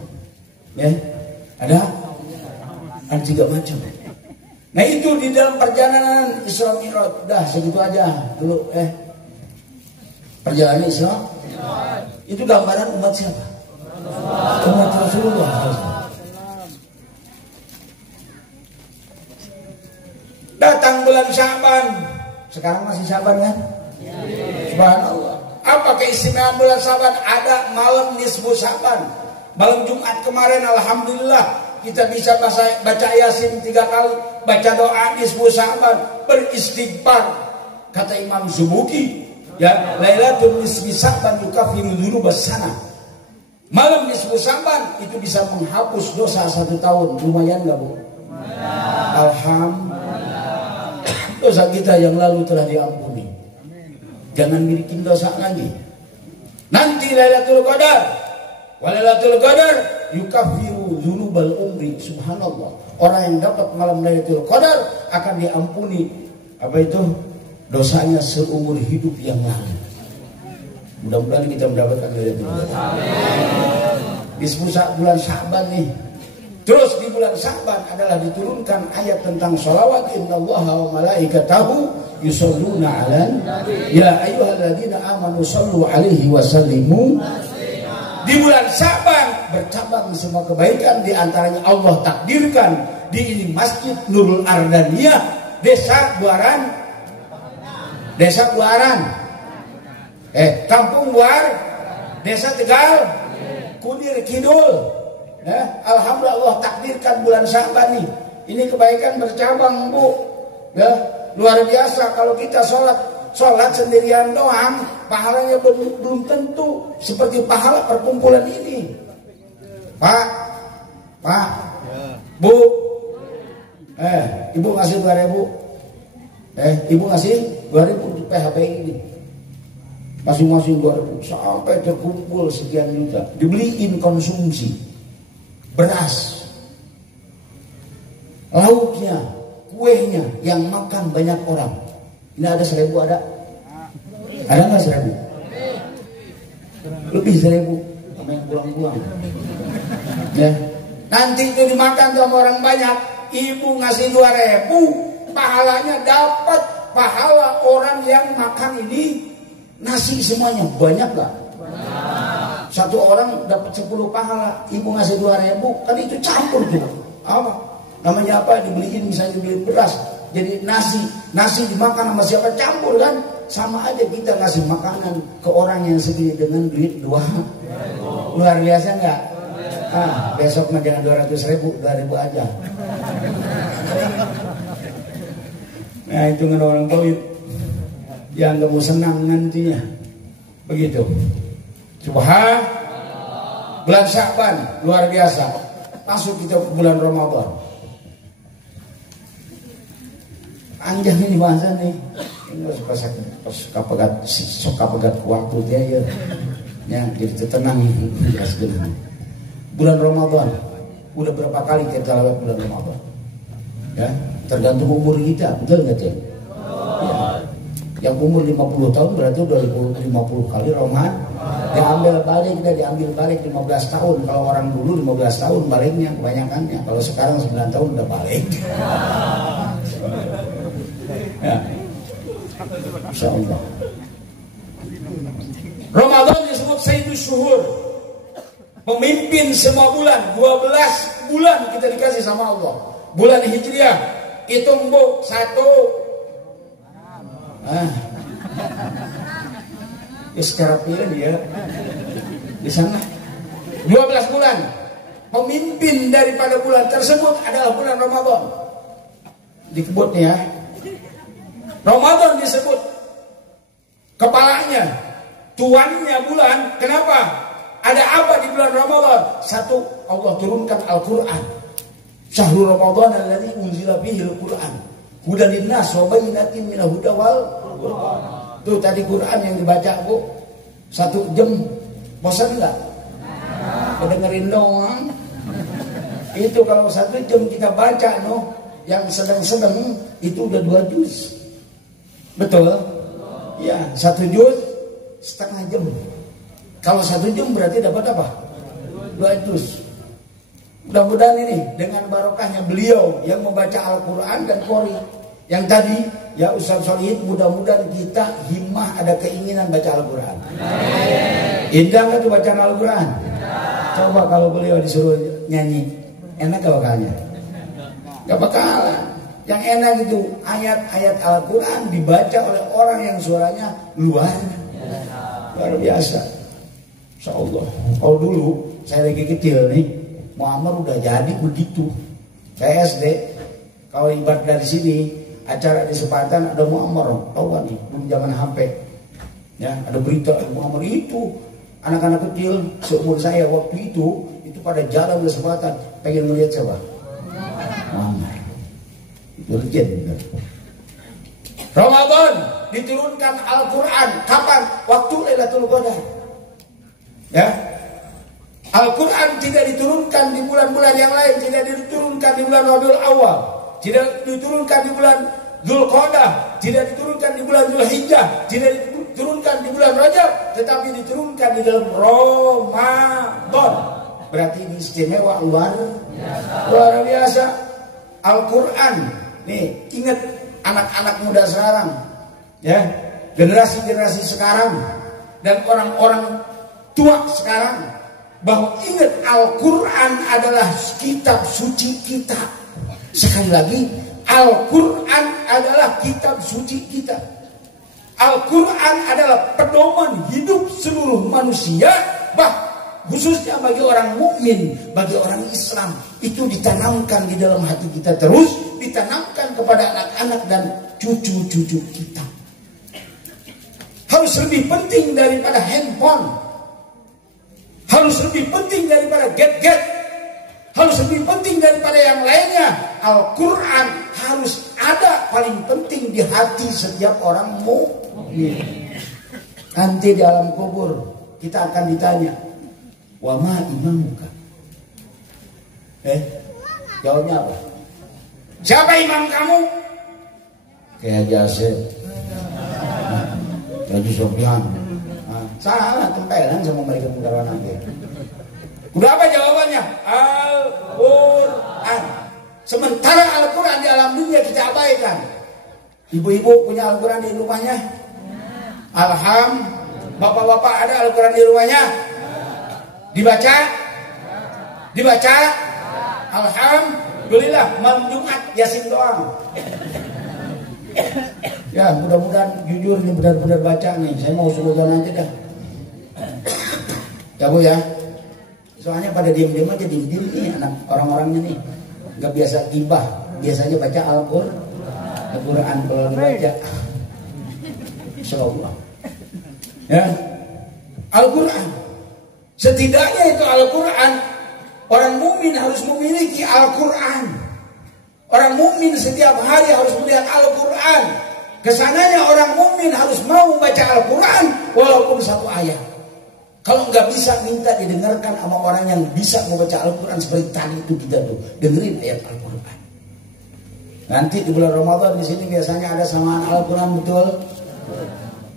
ada 3 macam. Nah itu di dalam perjalanan Isra Mi'raj. Dah segitu aja dulu. Perjalanan Isra. Itu gambaran umat siapa? Umat Rasulullah. Datang bulan Sya'ban. Sekarang masih Sya'ban kan? Subhanallah. Apa keistimewaan bulan Sya'ban? Ada malam nisfu Sya'ban. Malam Jumat kemarin alhamdulillah kita bisa baca Yasin 3 kali, baca doa nisfu Sya'ban, beristighfar. Kata Imam Zubuki, ya, Lailatul nisfi Sya'ban yukaffiru dzunubas sana. Malam nisfu Sya'ban itu bisa menghapus dosa 1 tahun. Lumayan enggak, Bu? Alhamdulillah. Dosa kita yang lalu telah diampuni. Jangan bikin dosa lagi. Nanti Lailatul Qadar, Lailatul Qadar yukaffiru dzunubal umri. Subhanallah. Orang yang dapat malam Lailatul Qadar akan diampuni dosanya seumur hidup yang lalu. Mudah-mudahan kita mendapatkan Lailatul Qadar. Di bulan Sya'ban nih. Terus di bulan Sya'ban adalah diturunkan ayat tentang sholawat, innallaha wa malaikatahu yusholluna 'alan ya ayyuhalladzina amanu shollu 'alaihi wa sallimu. Di bulan Sya'ban bercabang semua kebaikan, di antaranya Allah takdirkan di ini Masjid Nurul Ardaniyah, Desa Buaran, Kampung Buar, Desa Tegal, Kunir Kidul. Alhamdulillah Allah takdirkan bulan Sya'ban nih. Ini kebaikan bercabang, Bu. Ya, luar biasa. Kalau kita sholat sendirian doang, pahalanya belum tentu seperti pahala perkumpulan ini. Pak, Bu, Ibu ngasih 2.000. Ibu ngasih 2.000 untuk PHP ini. Masing-masing 2.000 sampai terkumpul sekian juta. Dibeliin konsumsi, beras, lauknya, kuehnya yang makan banyak orang. Ini ada 1.000 ada? Ada nggak 1.000? Lebih 1.000 sama yang pulang-pulang. Ya, nanti itu dimakan sama orang banyak. Ibu ngasih 2.000, pahalanya dapat pahala orang yang makan ini nasi semuanya. Banyak nggak? Satu orang dapat 10 pahala. Ibu ngasih 2.000, kan itu campur tuh. Apa? Namanya apa? Dibeliin misalnya beli beras. Jadi nasi dimakan sama siapa, campur kan? Sama aja kita ngasih makanan ke orang yang segini dengan duit 2. Luar biasa enggak? Besok mah jangan 200.000, 2.000 aja. Nah, itu kan orang pelit yang kamu senang nantinya. Begitu. Bulan Sya'ban luar biasa. Masuk kita ke bulan Ramadan. Anjang ini bahasa nih. Ini kapagat waktu dia ya. Ya, jadi tenang. Bulan Ramadan. udah berapa kali kita lewat bulan Ramadan? Ya, tergantung umur kita, betul nggak Cek? Ya. Yang umur 50 tahun berarti udah 50 kali Ramadan. Diambil balik 15 tahun. Kalau orang dulu 15 tahun baliknya kebanyakannya. Kalau sekarang 9 tahun udah balik. Ya. Insya Allah. Ramadan disebut Sayyidus Syuhur, pemimpin semua bulan. 12 bulan kita dikasih sama Allah. Bulan Hijriah itu mbok 1 sekarang pilih dia di sana 12 bulan. Pemimpin daripada bulan tersebut adalah bulan Ramadan. Disebutnya Ramadan disebut kepalanya, tuannya bulan. Kenapa? Ada apa di bulan Ramadan? Satu, Allah turunkan Al-Quran. Syahrul Ramadan alladzi unzila fihi Al-Quran hudan linnas wa bayyinatin minal huda wal furqan. Tuh tadi Quran yang dibaca Bu 1 jam, bosan enggak? Kedengerin doang. Itu kalau 1 jam kita baca yang sedang-sedang itu udah 2 juz. Betul? Ya, 1 juz setengah jam. Kalau 1 jam berarti dapat apa? 2 juz. Mudah-mudahan ini dengan barokahnya beliau yang membaca Al-Quran dan Qori. Yang tadi ya Ustaz Solihin, mudah-mudahan kita himmah ada keinginan baca Al-Quran. Indah nggak tuh bacaan Al-Quran? Coba kalau beliau disuruh nyanyi, enak gak bakalnya? Gak bakalan. Yang enak itu ayat-ayat Al-Quran dibaca oleh orang yang suaranya luar biasa. Insya Allah. Kalau dulu saya lagi kecil nih, Muammar udah jadi begitu. Saya SD, kalau ibarat dari sini acara di Sepatan ada Muammar, tahu kan nih, belum zaman HP. Ya, ada berita Muammar itu. Anak-anak kecil seumur saya waktu itu pada jalan ke Sepatan pengen melihat siapa? Muammar. Itu legend. Ramadan diturunkan Al-Quran kapan? Waktu Lailatul Qadar. Ya. Al-Quran tidak diturunkan di bulan-bulan yang lain, tidak diturunkan di bulan Rabiul Awal, tidak diturunkan di bulan Dzulqa'dah, tidak diturunkan di bulan Dzulhijjah, tidak diturunkan di bulan Rajab, tetapi diturunkan di dalam Ramadan. Berarti ini istimewa luar biasa. Al-Quran, nih ingat anak-anak muda sekarang, ya, generasi-generasi sekarang dan orang-orang tua sekarang, bahwa ingat Al-Quran adalah kitab suci kita. Sekali lagi, Al-Quran adalah kitab suci kita. Al-Quran adalah pedoman hidup seluruh manusia, khususnya bagi orang mukmin, bagi orang Islam. Itu ditanamkan di dalam hati kita terus, ditanamkan kepada anak-anak dan cucu-cucu kita. Harus lebih penting daripada handphone, harus lebih penting daripada gadget, harus lebih penting daripada yang lainnya. Al-Quran harus ada paling penting di hati setiap orang mukmin. Nanti di alam kubur kita akan ditanya, wa ma imamuka? Jawabnya apa? Siapa imam kamu? Kayak Jasir, Haji Sofyan. Salah, tempelan sama mereka bentar nanti. Udah apa jawabannya? Al-Quran. Sementara Al-Quran di alam dunia kita abaikan. Ibu-ibu punya Al-Quran di rumahnya? Alhamdulillah. Bapak-bapak ada Al-Quran di rumahnya? Dibaca? Dibaca? Alhamdulillah. Malam Jumat Yasin doang. Ya, mudah-mudahan jujur ini benar-benar baca nih. Saya mau suruhan aja dah. Ya Bu ya. Soalnya pada diam-diam aja, diam-diam nih anak orang-orangnya nih. Gak biasa gibah, biasanya baca Al-Quran kalau dibaca. Insyaallah. Ya. Al-Quran. Setidaknya itu Al-Quran, orang mukmin harus memiliki Al-Quran. Orang mukmin setiap hari harus melihat Al-Quran. Kesananya orang mukmin harus mau baca Al-Quran walaupun 1 ayat. Kalau nggak bisa, minta didengarkan sama orang yang bisa membaca Al-Quran seperti tadi itu kita tuh dengerin ayat Al-Quran. Nanti di bulan Ramadan di sini biasanya ada samaan Al-Quran, betul?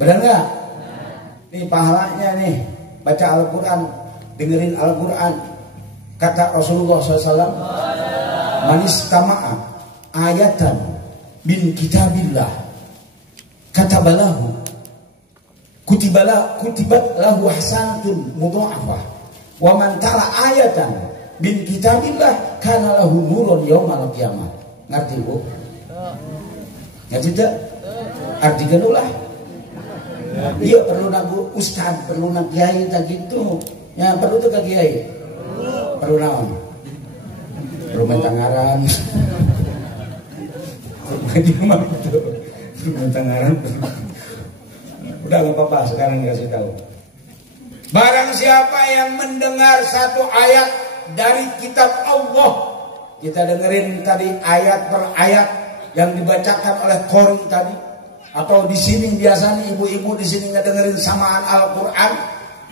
Benar nggak? Nih pahalanya nih baca Al-Quran, dengerin Al-Quran. Kata Rasulullah SAW, manistama'a ayatan bin kitabillah katabalahu kutibat lahu hasanatun mudha'afah wa man tala ayatan bin kitabillah kana lahu nurun yaumal qiyamah. Ngerti Bu? Ngerti tak? Artikan ulah. Iya perlu nagu ustaz, perlu nak kiai tak gitu. Ya perlu tuh ke kiai. Perlu naon? Perlu mentangaran. Bagi mah itu. Mentangaran. Udah gak apa-apa, sekarang kasih tahu. Barang siapa yang mendengar satu ayat dari kitab Allah, kita dengerin tadi ayat per ayat yang dibacakan oleh Qori tadi, atau di sini biasanya ibu-ibu di sini ngedengerin samaan Al-Quran,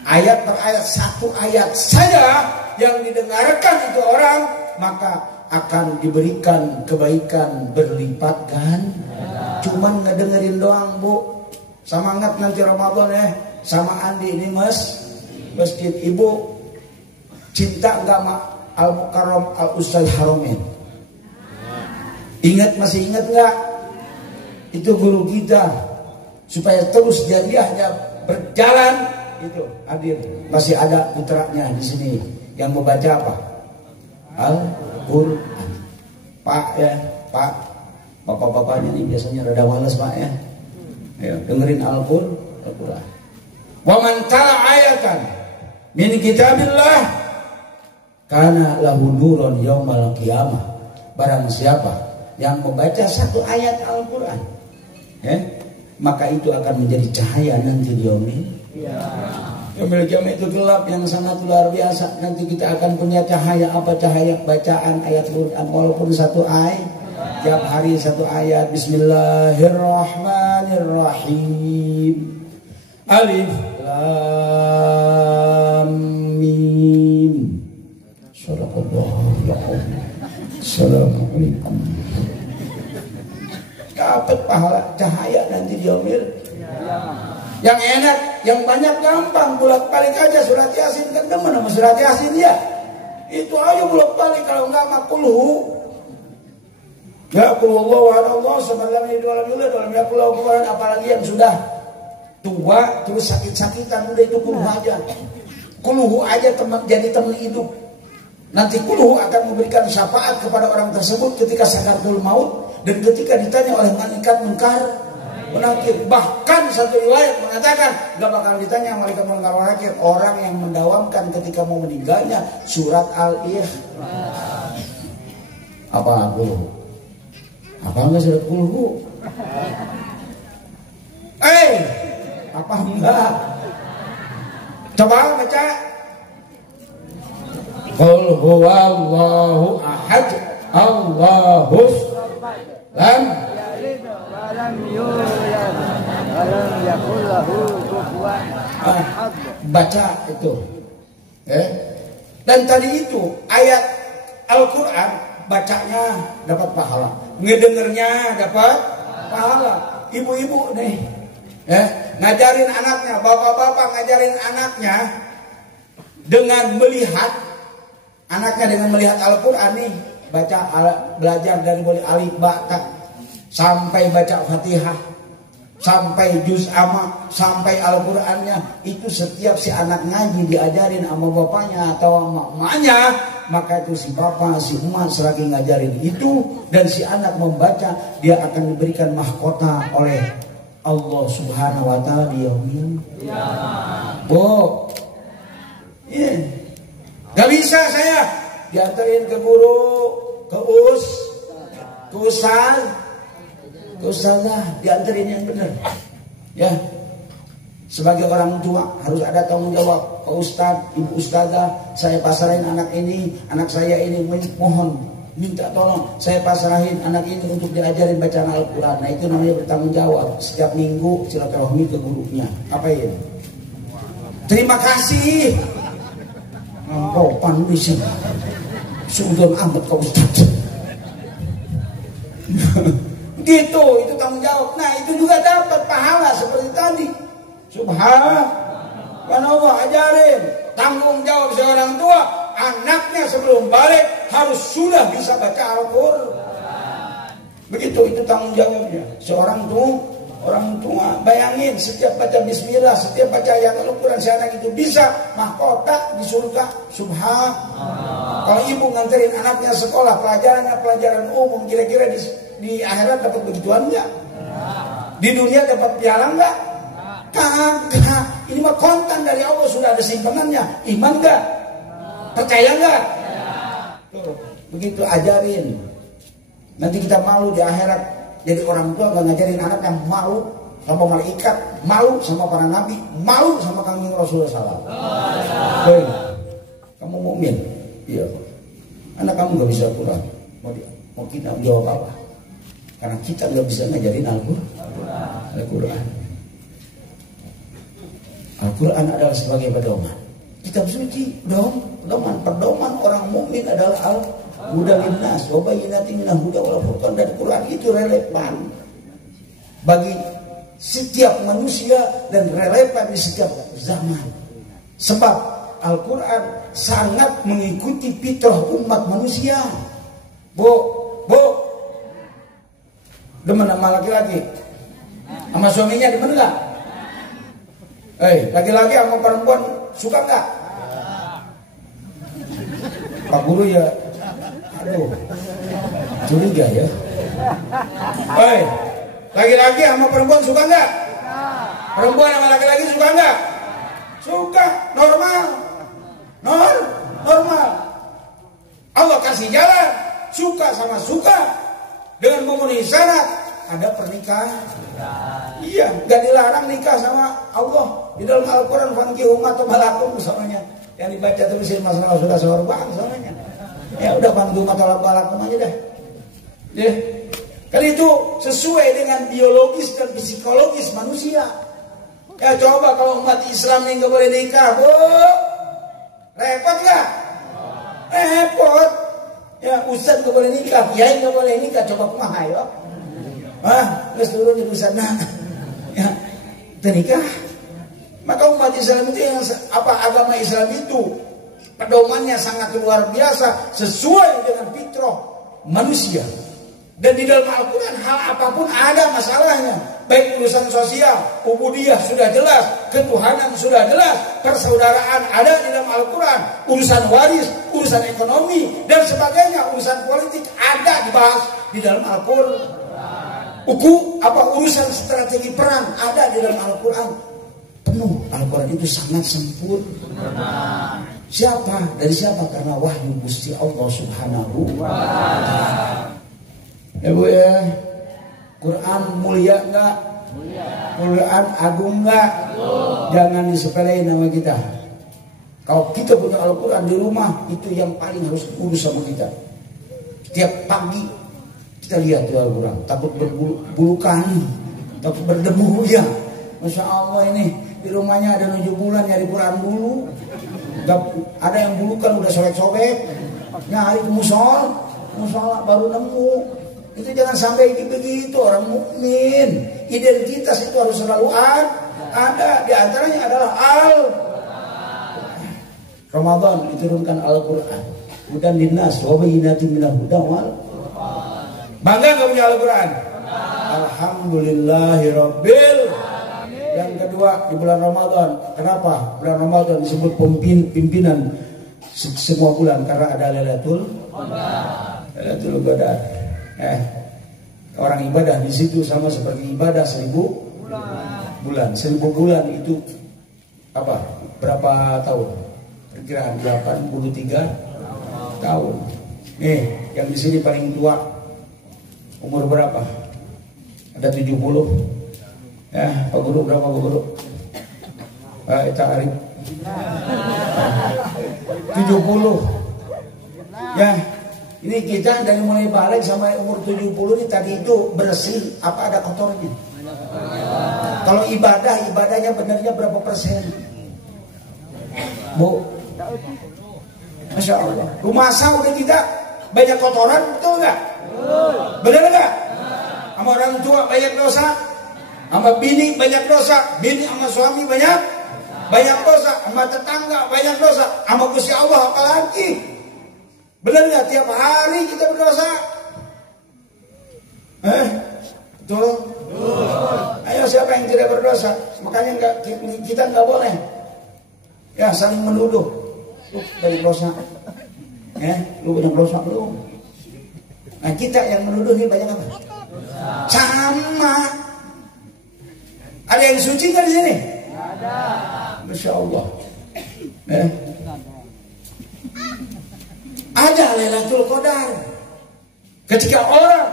ayat per ayat, satu ayat saja yang didengarkan itu orang, maka akan diberikan kebaikan berlipat kan? Cuman ngedengerin doang Bu. Semangat nanti Ramadan ya, sama Andi ini masjid ibu cinta nggak mak Al-Mukarram Al-Ustaz Haromin? Masih ingat nggak? Itu guru kita, supaya terus jariahnya berjalan itu hadir. Masih ada putranya di sini yang membaca apa? Al-Quran. Pak ya, Pak, bapak-bapaknya ini biasanya rada males Pak ya. Ayo, dengerin Al-Quran. Wa man tala ayatan min kitabillah kana lahu nurun yaumal qiyamah. Barang siapa yang membaca satu ayat Al-Quran, maka itu akan menjadi cahaya nanti di yaumil. Yaumil qiyamah itu gelap yang sangat luar biasa. Nanti kita akan punya cahaya, apa cahaya bacaan ayat Quran, walaupun satu ayat. Tiap hari satu ayat. Bismillahirrahmanirrahim. Alif Lam Mim. Shadaqallahu al-azim. Assalamualaikum. Dapat pahala cahaya nanti di yaumil. Yang enak, yang banyak gampang, bolak-balik aja surat Yasin, kan demen sama surat Yasin ya. Itu aja bolak-balik, kalau enggak mah kulhu. Ya kulullah wa Allah sallallahu alaihi wasallam, apalagi yang sudah tua terus sakit-sakitan, udah itu kulhu aja. Kulhu aja jadi teman hidup. Nanti kulhu akan memberikan syafaat kepada orang tersebut ketika sakaratul maut dan ketika ditanya oleh malaikat munkar nakir. Bahkan satu riwayat mengatakan gak bakal ditanya malaikat munkar nakir, orang yang mendawamkan ketika mau meninggalnya surat Al-Ikhlas. Apa kulhu? Apa enggak surat kulhu? Apa enggak? Coba baca. Qul huwallahu ahad, Allahus lam yalid wa lam yulad wa lam yakul lahu kufuwan ahad. Baca itu. Dan tadi itu ayat Al-Quran, bacanya dapat pahala, ngedengernya dapat pahala. Ibu-ibu nih ngajarin anaknya, bapak-bapak ngajarin anaknya dengan melihat Al-Quran nih, belajar dari mulai alif ba ta sampai baca Fatihah, sampai juz amma, sampai Al-Qurannya. Itu setiap si anak ngaji diajarin sama bapaknya atau sama emaknya, maka itu si bapak, si emak selagi ngajarin itu dan si anak membaca, dia akan diberikan mahkota oleh Allah Subhanahu wa ta'ala di yaumil. Bu, gak bisa saya diantarin ke guru, ke ustazah, diantarin yang benar. Ya, sebagai orang tua harus ada tanggung jawab. Pak Ustadz, Ibu Ustazah, saya pasrahin anak ini, anak saya ini, mohon minta tolong saya pasrahin anak ini untuk diajarin bacaan Al-Quran. Nah itu namanya bertanggung jawab. Setiap minggu silaturahmi ke gurunya. Apa ini? Terima kasih. Ngompopan bisa. Sudon amat kau Ustaz. Gitu, itu tanggung jawab. Nah, itu juga dapat pahala seperti tadi. Subhanallah, ajarin. Tanggung jawab seorang tua, anaknya sebelum balik harus sudah bisa baca Al-Qur'an. Begitu, itu tanggung jawabnya. Seorang orang tua, bayangin setiap baca bismillah, setiap baca ayat Al-Quran, si anak itu bisa mahkota di surga. Subhanallah. Kalau ibu nganterin anaknya sekolah, pelajaran umum, kira-kira di akhirat dapat begituan enggak? Di dunia dapat piala enggak? Kagak. Ini mah kontan dari Allah, sudah ada simpanannya. Iman enggak? Percaya enggak? Begitu, ajarin. Nanti kita malu di akhirat. Jadi orang tua gak ngajarin anak yang malu sama malaikat, malu sama para nabi, malu sama Kangjeng Rasulullah SAW. Hei, kamu mukmin? Iya. Anak kamu gak bisa Quran. Mau kita jawab apa? Karena kita gak bisa ngajarin Al-Quran. Al-Quran adalah sebagai pedoman. Kitab suci, pedoman orang mukmin adalah Huda linnas wa bayyinatin minal huda wal furqan. Dan Quran itu relevan bagi setiap manusia dan relevan di setiap zaman. Sebab Al-Quran sangat mengikuti fitrah umat manusia. Bu, demen sama laki-laki, sama suaminya demen enggak? Laki-laki sama perempuan suka enggak? Pak Guru ya, aduh, curiga ya. Laki-laki sama perempuan suka enggak? Perempuan sama laki-laki suka enggak? Suka, normal. Allah kasih jalan, suka sama suka, dengan memenuhi syarat, ada pernikahan. Iya, gak dilarang nikah sama Allah. Di dalam Al-Quran, fankihu ma taba lakum misalnya, yang dibaca tulisin masalah sudah sorban misalnya. Ya udah, fankihu ma taba lakum aja dah. Ya. Kan itu sesuai dengan biologis dan psikologis manusia. Ya coba kalau umat Islam ini gak boleh nikah, Bu, repot gak? Repot. Ya Ustaz gak boleh nikah, Kiai gak boleh nikah, coba kumaha ya. Terus turun di sana. Ya, nikah. Maka umat Islam itu yang agama Islam itu pedomannya sangat luar biasa, sesuai dengan fitrah manusia. Dan di dalam Al-Quran hal apapun ada masalahnya. Baik urusan sosial, ubudiyah sudah jelas, ketuhanan sudah jelas, persaudaraan ada di dalam Al-Quran, urusan waris, urusan ekonomi dan sebagainya, urusan politik ada dibahas di dalam Al-Quran. Urusan strategi perang ada di dalam Al-Quran. Penuh, Al-Quran itu sangat sempurna. Dari siapa? Karena wahyu Gusti Allah Subhanahu wa ta'ala. Ya Bu ya, Quran mulia enggak? Quran agung enggak? Jangan disepelein nama kita. Kalau kita punya Al-Quran di rumah, itu yang paling harus urus sama kita. Setiap pagi kita lihat tuh Al-Quran, takut berbulukan, takut berdebu ya. Masya Allah, ini di rumahnya ada 7 bulan nyari Quran dulu. Ada yang bulukan udah sobek-sobek, nyari ke musola baru nemu. Itu jangan sampai begitu orang mukmin. Identitas itu harus selalu ada. Di antaranya adalah Ramadan diturunkan Al-Quran. Hudan linnas wa bayyinatin minal huda wal furqan. Bangga enggak punya Al-Quran? Alhamdulillahirabbil alamin. Yang kedua di bulan Ramadan. Kenapa? Bulan Ramadan disebut pimpinan semua bulan karena ada Lailatul Qadar. Orang ibadah di situ sama seperti ibadah 1000 bulan. 1000 bulan itu apa? Berapa tahun? Perkiraan 83 tahun. Yang di sini paling tua umur berapa? Ada 70. Ya, Pak Guru berapa Pak Guru? Itu Arif 70. Ya. Ini kita dari mulai balik sampai umur 70 ini tadi itu bersih apa ada kotornya? Kalau ibadahnya benarnya berapa persen? Bu? Masya Allah. Rumah udah kita banyak kotoran, betul nggak? Benar nggak? Sama orang tua banyak dosa, sama bini banyak dosa, bini sama suami banyak dosa, sama tetangga banyak dosa, sama Gusti Allah apalagi. Benar nggak? Tiap hari kita berdosa. Betul? Ayo siapa yang tidak berdosa? Makanya kita nggak boleh ya saling menuduh. Lu dari dosa, lu banyak dosa lu. Nah kita yang menuduh ini banyak apa? Sama. Ada yang suci nggak di sini? Ada. Masya Allah. Ada Lailatul Qadar. Ketika orang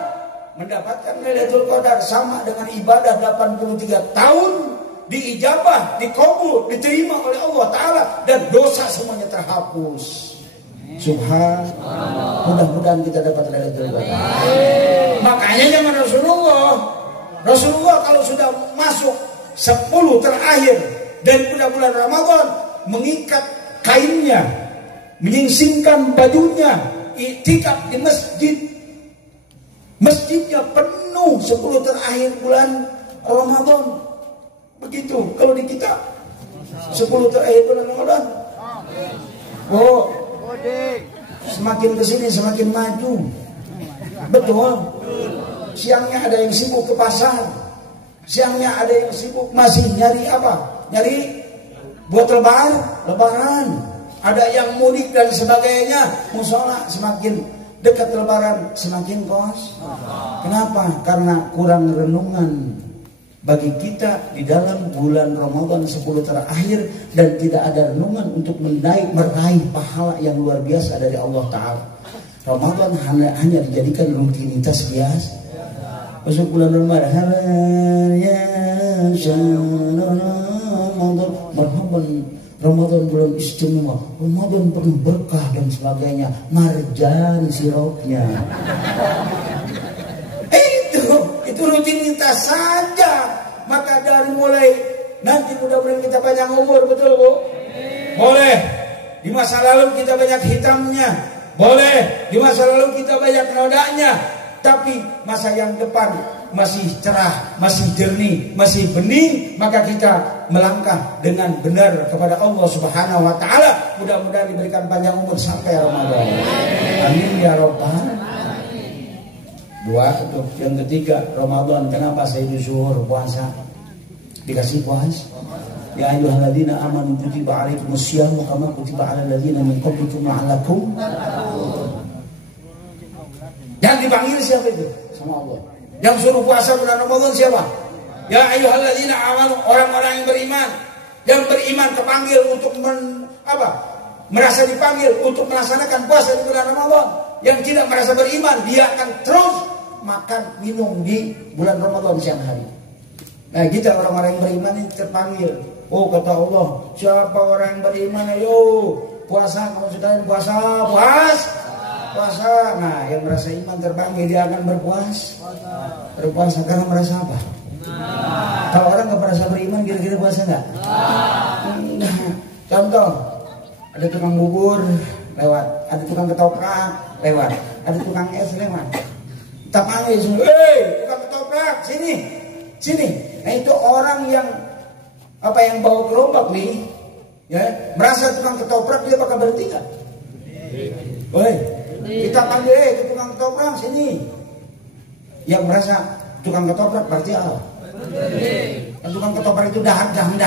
mendapatkan Lailatul Qadar sama dengan ibadah 83 tahun, diijabah, dikabul, diterima oleh Allah Ta'ala, dan dosa semuanya terhapus. Subhanallah. Mudah-mudahan kita dapat Lailatul Qadar. Makanya zaman Rasulullah kalau sudah masuk 10 terakhir dari bulan Ramadan, mengikat kainnya, menyingsingkan bajunya, iktikaf di masjid. Masjidnya penuh 10 terakhir bulan Ramadan. Begitu. Kalau di kita 10 terakhir bulan Ramadan. Oh, semakin kesini semakin maju. Betul. Siangnya ada yang sibuk ke pasar. Siangnya ada yang sibuk masih nyari apa? Nyari buat lebaran. Ada yang mudik dan sebagainya. Musola semakin dekat lebaran semakin kos. Kenapa? Karena kurang renungan bagi kita di dalam bulan Ramadan 10 terakhir, dan tidak ada renungan untuk meraih pahala yang luar biasa dari Allah Ta'ala. Ramadan hanya dijadikan rutinitas biasa. Masuk bulan Ramadan, Ramadan bulan istimewa, Ramadan penuh berkah dan sebagainya, marjan sirupnya. Itu rutinitas saja. Maka dari mulai nanti mudah-mudahan kita panjang umur, betul Bu? Boleh. Di masa lalu kita banyak hitamnya, boleh. Di masa lalu kita banyak nodanya, tapi masa yang depan masih cerah, masih jernih, masih bening, maka kita melangkah dengan benar kepada Allah Subhanahu wa Ta'ala. Mudah-mudahan diberikan panjang umur sampai Ramadan. Amin ya Rabbal. Dua, yang ketiga, Ramadan. Kenapa saya disuruh puasa? Dikasih puasa. Ya ayyuhalladzina amanu kutiba alaikumussyam kama kutiba alal ladzina min qablikum la'allakum. Yang dipanggil siapa itu? Sama Allah. Yang suruh puasa bulan Ramadan siapa? Ya ayyuhalladzina amanu, orang-orang yang beriman. Yang beriman kepanggil untuk merasa dipanggil untuk melaksanakan puasa di bulan Ramadan. Yang tidak merasa beriman, dia akan terus makan minum di bulan Ramadan siang hari. Nah kita orang-orang yang beriman ini terpanggil. Oh kata Allah, siapa orang yang beriman, ayo puasa, kamu sudah puasa. Nah yang merasa iman terpanggil, dia akan berpuasa karena merasa apa? Kalau orang nggak merasa beriman, kira-kira puasa nggak? Contoh, ada tukang bubur lewat, ada tukang ketoprak lewat, ada tukang es lewat. Kita panggil, tukang ketoprak, sini. Nah itu orang yang bawa gerobak nih, ya, merasa tukang ketoprak, dia bakal berhenti nggak? Boleh. Kita panggil, ke tukang ketoprak sini. Yang merasa tukang ketoprak berarti apa? Dan tukang ketoprak itu dagang,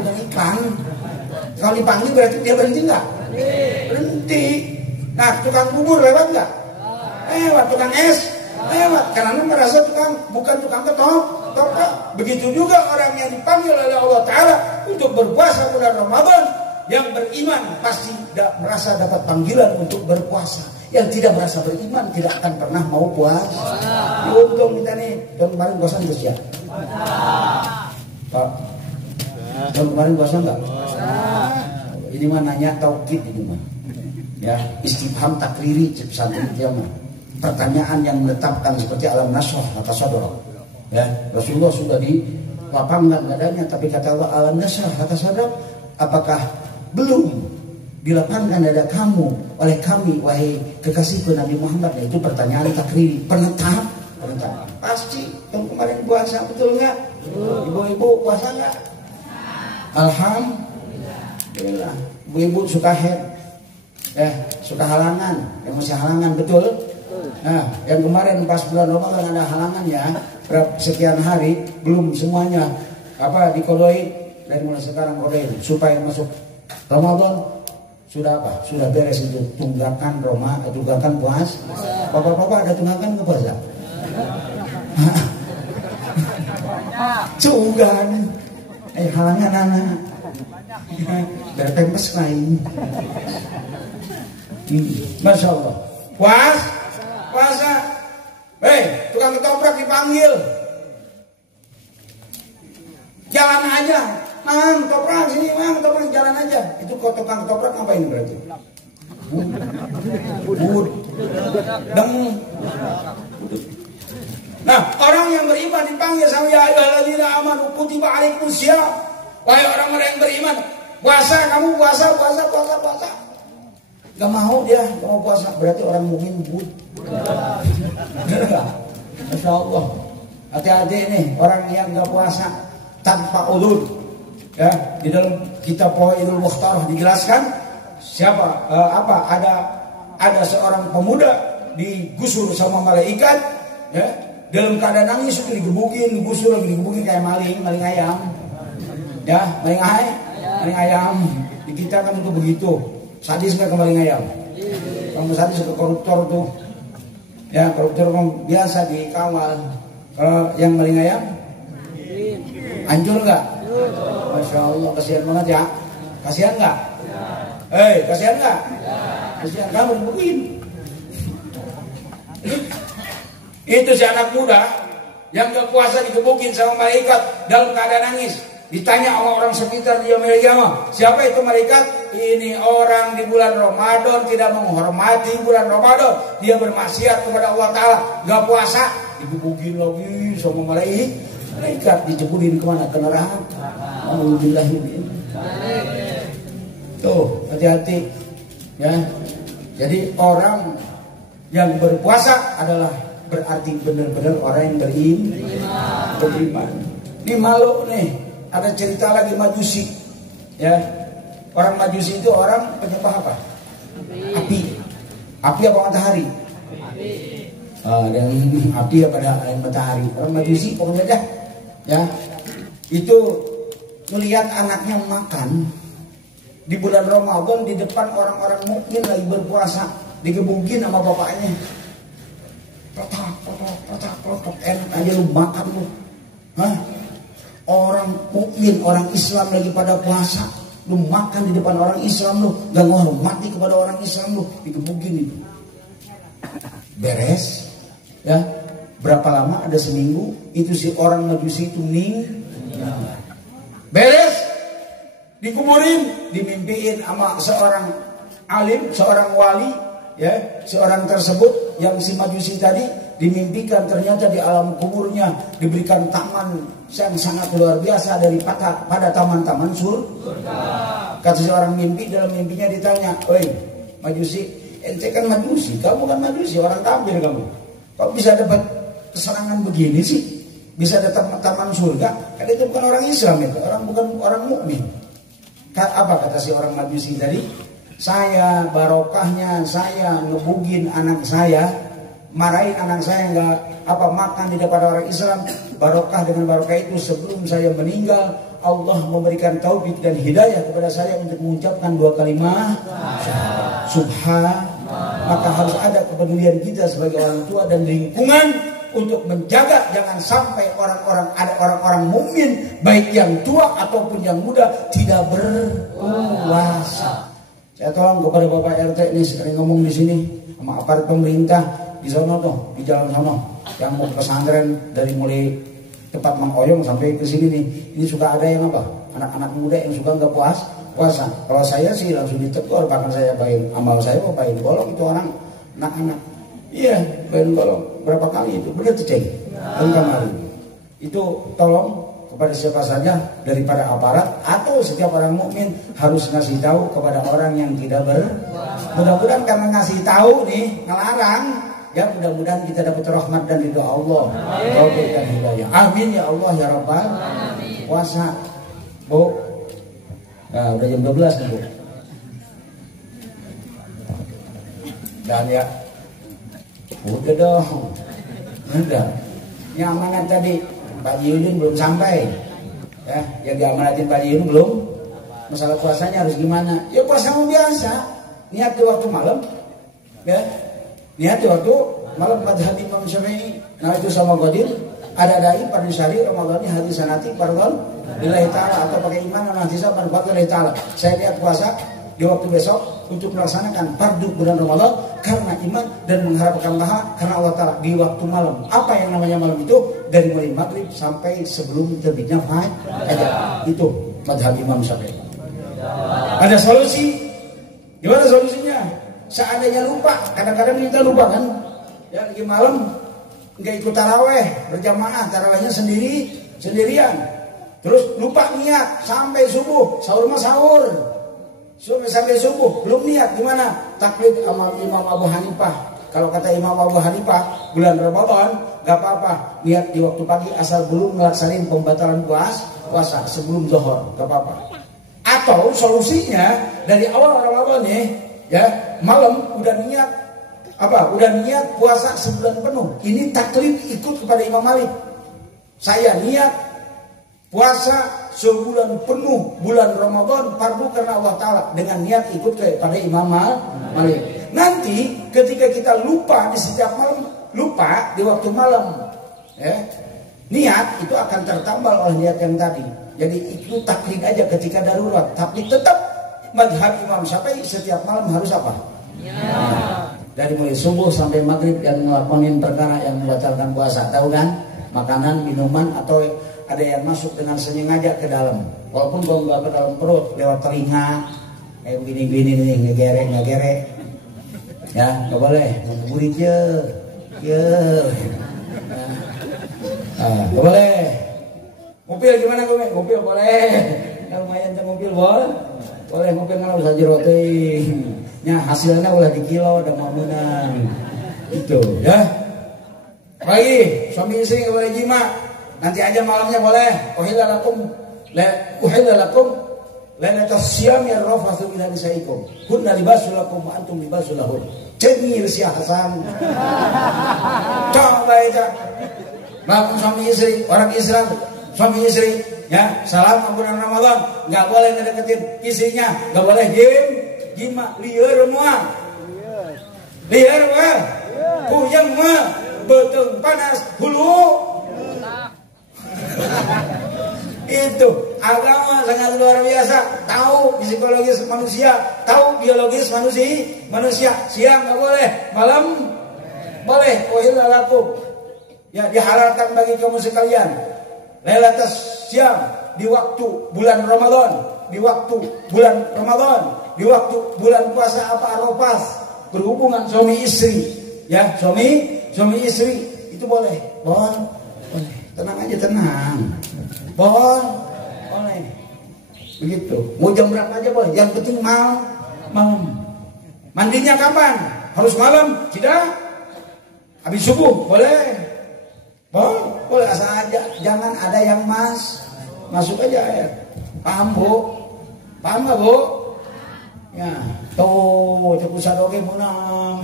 bukan iklan. Kalau dipanggil berarti dia berhenti nggak? Berhenti. Nah tukang bubur lewat nggak? Lewat. Tukang es lewat. Karena merasa bukan tukang ketoprak. Begitu juga orang yang dipanggil oleh Allah Ta'ala untuk berpuasa bulan Ramadan. Yang beriman pasti merasa dapat panggilan untuk berpuasa. Yang tidak merasa beriman tidak akan pernah mau puasa. Untung kita nih, tahun kemarin puasa terus ya? Pak, tahun kemarin puasa enggak? Ini mah nanya taukid ini mah. Ya, istifham takriri pesantren dia mah. Pertanyaan yang menetapkan seperti alam nasrah atas sadar. Ya, Rasulullah sudah di lapangkan badannya, tapi kata Allah alam nasrah atas sadar. Apakah belum dilapangkan dada kamu oleh kami wahai kekasihku Nabi Muhammad. Itu pertanyaan takriri. Pernah tahap? Pasti. Yang kemarin puasa betul nggak? Ibu-ibu puasa nggak? Alhamdulillah. Ibu-ibu suka head, suka halangan. Yang masih halangan betul? Nah, yang kemarin pas bulan Ramadan ada halangan ya, sekian hari belum semuanya dikodoin. Dari mulai sekarang kodoin supaya masuk Ramadan sudah sudah beres itu tunggakan tunggakan puas. Bapak-bapak ada tunggakan ke puasa? Tunggan halangan anak dari pempes lain. Masya Allah. Puasa. Tukang ketoprak dipanggil. Jalan aja. Mang, ketoprak sini, mang, ketoprak jalan aja. Itu tukang ketoprak apa ini berarti? Bud. Deng. Nah, orang yang beriman dipanggil sama ya ayyuhalladzina amanu kutiba alaikumusiyam. Wahai orang-orang yang beriman, puasa, kamu puasa. Gak mau dia, gak mau puasa. Berarti orang mukmin bud. Benar gak? Masya Allah. Hati-hati nih orang yang gak puasa tanpa udzur. Ya, di dalam kitab Fawaidul Mukhtarah dijelaskan ada seorang pemuda digusur sama malaikat, ya, dalam keadaan nangis itu digusur kayak maling ayam. Ya, maling ayam. Di kita kan itu begitu. Sadis nggak ke maling ayam? Kamu sadis ke koruptor tuh. Ya, koruptor biasa dikawal. Kalau yang maling ayam hancur nggak? Masya Allah, kasihan banget ya. Kasihan nggak? Kasihan nggak? Kasihan kamu begini. Itu si anak muda yang gak puasa digebukin sama malaikat dalam keadaan nangis. Ditanya sama orang sekitar dia Maryam, siapa itu malaikat? Ini orang di bulan Ramadan tidak menghormati bulan Ramadan. Dia bermaksiat kepada Allah Ta'ala, gak puasa. Digebukin lagi sama malaikat, diceburin kemana? Ke neraka. Alhamdulillah. Tuh, hati-hati ya. Jadi orang yang berpuasa adalah berarti benar-benar orang yang beriman. Ini malu nih, ada cerita lagi Majusi. Ya, orang Majusi itu orang penyembah apa? Api apa matahari? Dan api apa matahari? Orang Majusi pokoknya dah. Ya, itu melihat anaknya makan di bulan Ramadan di depan orang-orang mukmin lagi berpuasa, digebukin sama bapaknya. Protak, enak aja lu makan lu. Hah? Orang mukmin, orang Islam lagi pada puasa, lu makan di depan orang Islam lu, gak menghormati kepada orang Islam lu, digebukin itu. Beres, ya. Berapa lama? Ada seminggu. Itu si orang Majusi itu beres, dikuburin, dimimpiin sama seorang alim, seorang wali. Ya, seorang tersebut yang si Majusi tadi dimimpikan ternyata di alam kuburnya diberikan taman yang sangat luar biasa pada taman-taman surga. Kata seorang mimpi, dalam mimpinya ditanya, "Oi, Majusi, ente kan Majusi, kamu kan Majusi, orang kafir kamu. Kok bisa dapat kesenangan begini sih? Bisa datang taman surga? Kan itu bukan orang Islam itu, bukan orang mukmin." Apa kata si orang Majusi tadi? Saya barokahnya saya ngebugin anak saya, marahin anak saya nggak makan di depan orang Islam. Barokah dengan barokah itu sebelum saya meninggal Allah memberikan taufik dan hidayah kepada saya untuk mengucapkan 2 kalimat subhan. Maka harus ada kepedulian kita sebagai orang tua dan lingkungan untuk menjaga jangan sampai orang-orang mukmin baik yang tua ataupun yang muda tidak berpuasa. Saya tolong kepada Bapak RT ini sering ngomong di sini sama aparat pemerintah di sono tuh, di jalan sono yang mau pesantren dari mulai tempat Mang Oyong sampai ke sini nih. Ini suka ada yang anak-anak muda yang suka nggak puasa. Kalau saya sih langsung ditegur, bahkan saya bayin amal saya mau bayin bolong itu orang anak-anak. Iya, bayin bolong berapa kali itu benar tuh ceng. Dan kemarin itu tolong kepada kepada siapa saja daripada aparat atau setiap orang mukmin harus ngasih tahu kepada orang yang tidak mudah-mudahan karena ngasih tahu nih ngelarang ya, mudah-mudahan kita dapat rahmat dan ridha Allah, taufik dan hidayah. Amin ya Allah ya Rabbal. Puasa Bu, nah udah jam 12 nih Bu, dan ya udah dong, udah ini amanat tadi Pak Yudin belum sampai ya, yang diamanatin Pak Yudin belum. Masalah puasanya harus gimana? Ya puasa biasa, niat di waktu malam ya, niat di waktu malam. Madhab Imam Syafi'i nah itu sama qadir ada dai pada syari Ramadan ini hati sanati pardon lillahi ta'ala, atau pakai iman dan ihtisab manfaat lillahi ta'ala. Saya niat puasa di waktu besok untuk melaksanakan fardu bulan Ramadan karena iman dan mengharapkan pahala karena Allah Ta'ala di waktu malam. Apa yang namanya malam itu? Dari mulai maghrib sampai sebelum terbitnya fajar. Itu madhab Imam Syafi'i. Ada solusi. Gimana solusinya? Seandainya lupa, kadang-kadang kita lupa kan ya, lagi malam nggak ikut taraweh berjamaah, tarawehnya sendirian, terus lupa niat sampai subuh, sahur mah sahur sampai subuh belum niat, gimana? Taklid sama Imam Abu Hanifah. Kalau kata Imam Abu Hanifah bulan Ramadan nggak apa-apa niat di waktu pagi asal belum melaksanakan pembatalan puasa sebelum zuhur, nggak apa-apa. Atau solusinya dari awal Ramadan nih ya, malam udah niat apa? Udah niat puasa sebulan penuh. Ini taklid ikut kepada Imam Malik. Saya niat puasa sebulan penuh bulan Ramadan fardu karena Allah Ta'ala dengan niat ikut kepada Imam Malik. Nanti ketika kita lupa di setiap malam, lupa di waktu malam ya, niat itu akan tertambal oleh niat yang tadi. Jadi itu taklid aja ketika darurat. Tapi tetap madhab Imam Syafi'i setiap malam harus apa? Ya. Dari mulai subuh sampai maghrib yang ngelakonin perkara yang membatalkan puasa, tahu kan? Makanan, minuman, atau ada yang masuk dengan sengaja ke dalam, walaupun kalau nggak ke dalam perut, lewat telinga, kayak begini nih, ngegerek, ya nggak boleh, ngabuburit ya, nggak boleh. Mobil gimana gue? Mobil boleh, kalau lumayan tuh mobil boleh mobil nggak usah jerotin. Ya hasilnya ulah di kilo dan mamunan itu ya. Lagi suami istri nggak boleh jima, nanti aja malamnya boleh. Uhillalakum lailatas syiyam yarrafathu ila nisaikum kunna libasul lakum wa antum libasul lahun. Cengir si Hasan. Coba itu malam suami istri, orang Islam suami istri ya, salam bulan Ramadan nggak boleh ngedeketin istrinya, nggak boleh jima liar mah puyeng mah betung panas hulu. Itu agama sangat luar biasa, tahu psikologis manusia, tahu biologis manusia. Siang nggak boleh, malam boleh. Uhillalakum ya, dihalalkan bagi kamu sekalian lailatas syiyam di waktu bulan Ramadan, di waktu bulan Ramadan, di waktu bulan puasa apa Arafah, berhubungan suami istri ya, suami istri itu boleh. Tenang aja, tenang, boleh begitu. Mau jam berapa aja boleh, yang penting malam. Mandinya kapan? Harus malam, tidak habis subuh boleh asal aja jangan ada yang masuk aja air. Paham nggak Bu? Ya, tuh cepu sadoge menang.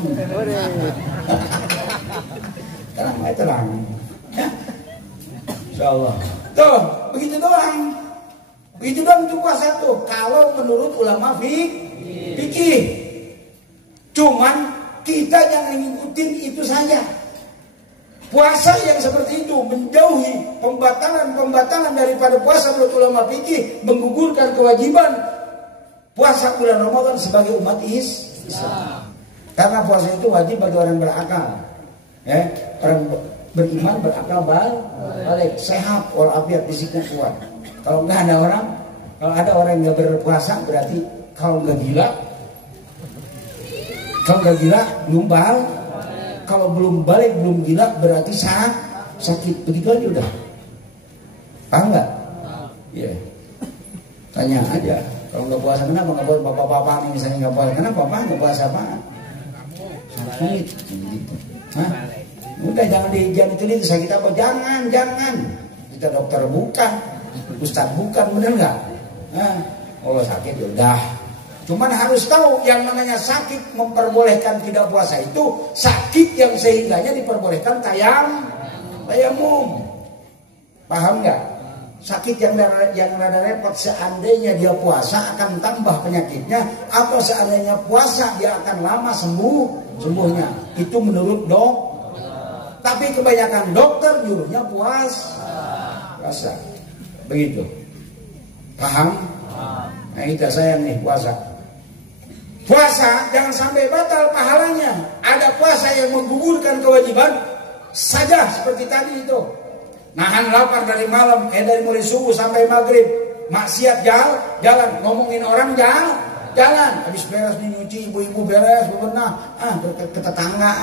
Tenang. Ya. Insyaallah. Tuh, begitu doang itu puasa tuh. Kalau menurut ulama fikih. Cuman kita jangan ngikutin itu saja. Puasa yang seperti itu menjauhi pembatalan daripada puasa menurut ulama fikih, menggugurkan kewajiban puasa bulan Ramadan sebagai umat Islam. Karena puasa itu wajib bagi orang berakal. Ya, orang beriman berakal balik, sehat, walafiat fisiknya kuat. Kalau ada orang yang nggak berpuasa berarti kalau nggak gila belum balik. Kalau belum balik belum gila berarti sakit. Begitu aja udah. Paham nggak? Iya. Tanya aja. Kalau nggak puasa kenapa nggak puasa? Bapak-bapak nih misalnya nggak puasa kenapa? Bapak nggak puasa apaan? Sakit. Gitu. Hah? Udah jangan itu sakit apa? Jangan. Kita dokter bukan, ustadz bukan, bener nggak? Oh sakit ya udah. Cuman harus tahu yang namanya sakit memperbolehkan tidak puasa itu sakit yang sehingganya diperbolehkan tayamum. Paham nggak? Sakit yang rada repot seandainya dia puasa akan tambah penyakitnya, atau seandainya puasa dia akan lama sembuhnya. Itu menurut tapi kebanyakan dokter nyuruhnya puasa. Begitu. Paham? Nah kita sayang nih puasa. Puasa jangan sampai batal pahalanya. Ada puasa yang menggugurkan kewajiban saja seperti tadi itu. Nahan lapar dari malam, dari mulai subuh sampai maghrib. Maksiat jalan, ngomongin orang jalan. Habis beres nih nyuci, ibu-ibu beres, bebenah, ke tetangga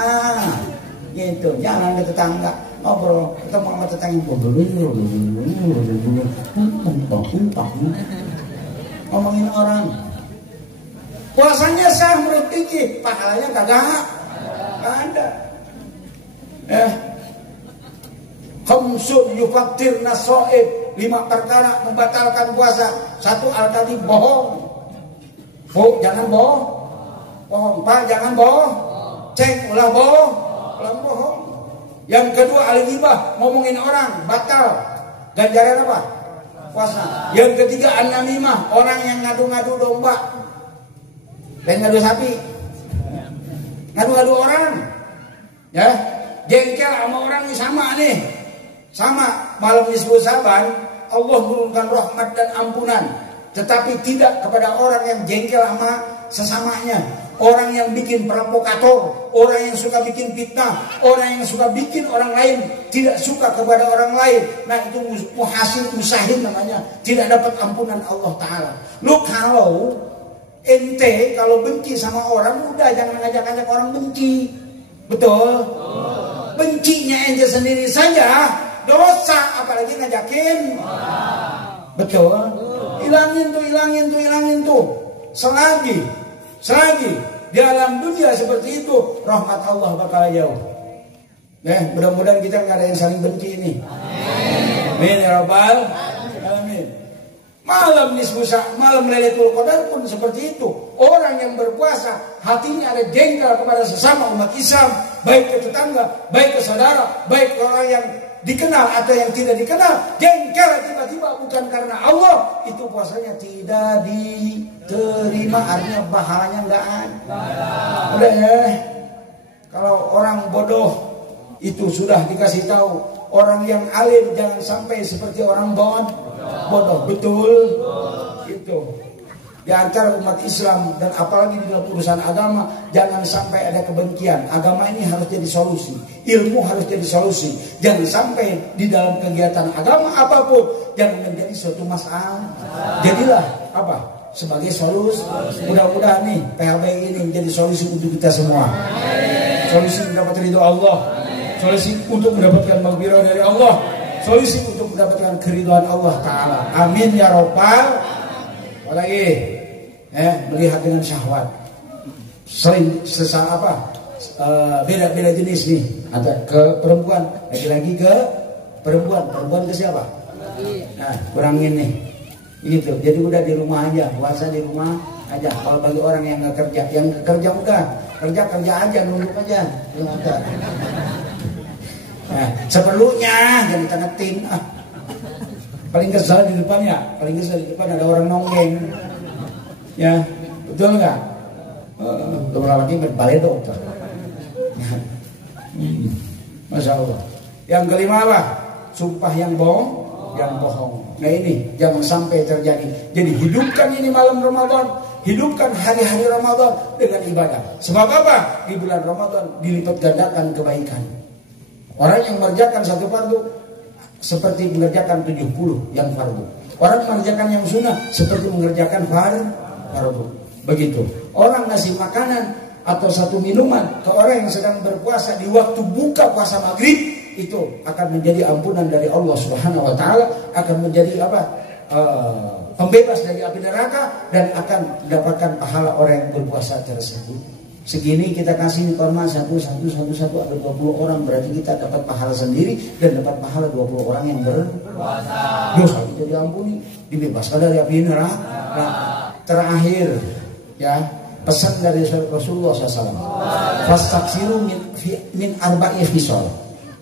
gitu. Jangan ke tetangga, ngobrol, ketemu sama tetangga ngomongin orang. Puasanya sah menurut fikih, pahalanya kagak ada. Khamsun yufattirna shaib, 5 perkara membatalkan puasa. 1 al-kadhib, bohong. Bu, jangan bohong. Pak, jangan bohong. Cek ulah bohong. Yang kedua al-ghibah, ngomongin orang, batal. Ganjaran apa? Puasa. Yang ketiga an-namimah, orang yang ngadu-ngadu domba. Dan ngadu sapi. Ngadu-ngadu orang. Ya, jengkel sama orang ini sama nih. Sama malam nisfu Saban Allah menurunkan rahmat dan ampunan, tetapi tidak kepada orang yang jengkel sama sesamanya, orang yang bikin provokator, orang yang suka bikin fitnah, orang yang suka bikin orang lain tidak suka kepada orang lain. Nah itu musahin namanya, tidak dapat ampunan Allah Ta'ala. Lu kalau ente kalau benci sama orang, udah jangan ngajak-ngajak orang benci. Betul? Bencinya ente sendiri saja dosa, apalagi ngajakin. Betul? Hilangin tuh. Selagi di alam dunia seperti itu, rahmat Allah bakal jauh. Mudah-mudahan kita nggak ada yang saling benci ini. Amin ya rabbal alamin. Malam nisfu malam Lailatul Qadar pun seperti itu. Orang yang berpuasa hatinya ada jengkel kepada sesama umat Islam, baik ke tetangga, baik ke saudara, baik ke orang yang dikenal atau yang tidak dikenal. Jengkel tiba-tiba bukan karena Allah, itu puasanya tidak diterima, artinya pahalanya nggak ada. Udah ya. Kalau orang bodoh itu sudah dikasih tahu, orang yang alim jangan sampai seperti orang bodoh. Betul? Itu. Di antara umat Islam dan apalagi di dalam urusan agama, jangan sampai ada kebencian. Agama ini harus jadi solusi, ilmu harus jadi solusi. Jangan sampai di dalam kegiatan agama apapun jangan menjadi suatu masalah. Jadilah apa? Sebagai solusi. Mudah-mudahan nih PHBI ini menjadi solusi untuk kita semua. Solusi mendapat ridho Allah, solusi untuk mendapatkan maghfirah dari Allah, solusi untuk mendapatkan keridhaan Allah Ta'ala. Amin ya Rabbal. Apalagi melihat dengan syahwat, sering beda-beda jenis nih, ada ke perempuan, lagi ke perempuan ke siapa? Nah kurangin nih, gitu. Jadi udah di rumah aja, puasa di rumah aja. Kalau bagi orang yang nggak kerja, yang kerja udah kerja aja, nunduk aja, udah. Nah, seperlunya jangan tangetin. Paling kesal di depannya, ada orang nonggeng. Ya, betul nggak? Orang lagi berbalik dokter. Masya Allah. Yang kelima apa? Sumpah yang bohong. Nah ini jangan sampai terjadi. Jadi hidupkan ini malam Ramadan, hidupkan hari-hari Ramadan dengan ibadah. Sebab apa? Di bulan Ramadan dilipat gandakan kebaikan. Orang yang mengerjakan satu fardu seperti mengerjakan 70 yang fardu. Orang mengerjakan yang sunnah seperti mengerjakan fardu. Begitu. Orang ngasih makanan atau satu minuman ke orang yang sedang berpuasa di waktu buka puasa maghrib, itu akan menjadi ampunan dari Allah Subhanahu wa taala, akan menjadi apa? pembebas dari api neraka dan akan mendapatkan pahala orang yang berpuasa tersebut. Segini kita kasih korma satu ada 20 orang, berarti kita dapat pahala sendiri dan dapat pahala 20 orang yang berpuasa. Dosa kita diampuni, dibebaskan dari api neraka. Nah, terakhir ya, pesan dari Rasulullah SAW. Fastaksiru min arba'i khisal.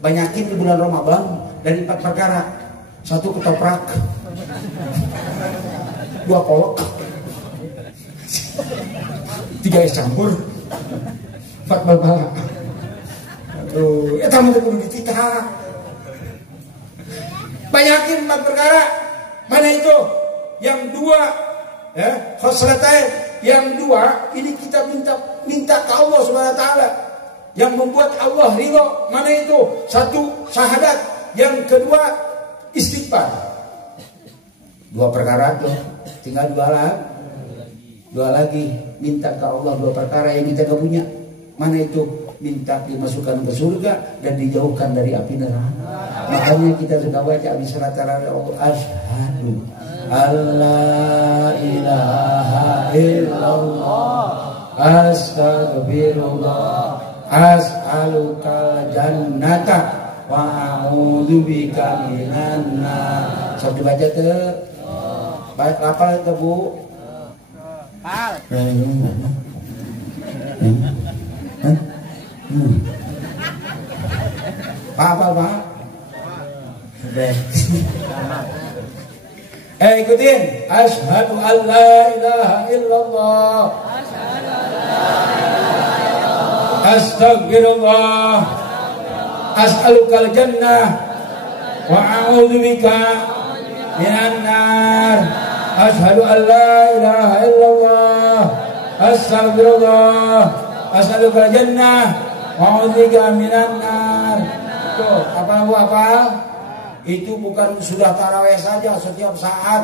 Banyakin di bulan Ramadan dari 4 perkara. 1 ketoprak, 2 kolok, 3 es campur, 4 bal-bala. Aduh, ya tamu kudu dititah. Banyakin 4 perkara. Mana itu? Yang 2 ya, khoslatain. Yang 2 ini kita minta ke Allah Subhanahu wa taala yang membuat Allah ridho. Mana itu? 1 syahadat. Yang kedua istighfar. 2 perkara tuh, tinggal 2 lagi. Minta ke Allah 2 perkara yang kita gak punya. Mana itu? Minta dimasukkan ke surga dan dijauhkan dari api neraka. Makanya kita sudah baca di surat Al-A'raf, asyhadu alla ilaha illallah astagfirullah as'alukal jannata wa a'udzubika minan nar. Sok dibaca tuh. Baik hafal tuh, Bu. Hafal. Pak. Ikutin. Asyhadu an la ilaha illallah. Astagfirullah. As'alukal jannah wa a'udzubika minan nar. Asyhadu an la ilaha illallah. Astagfirullah. As'alukal jannah wa a'udzubika minan nar. Tuh, apa? Itu bukan sudah tarawih saja setiap saat.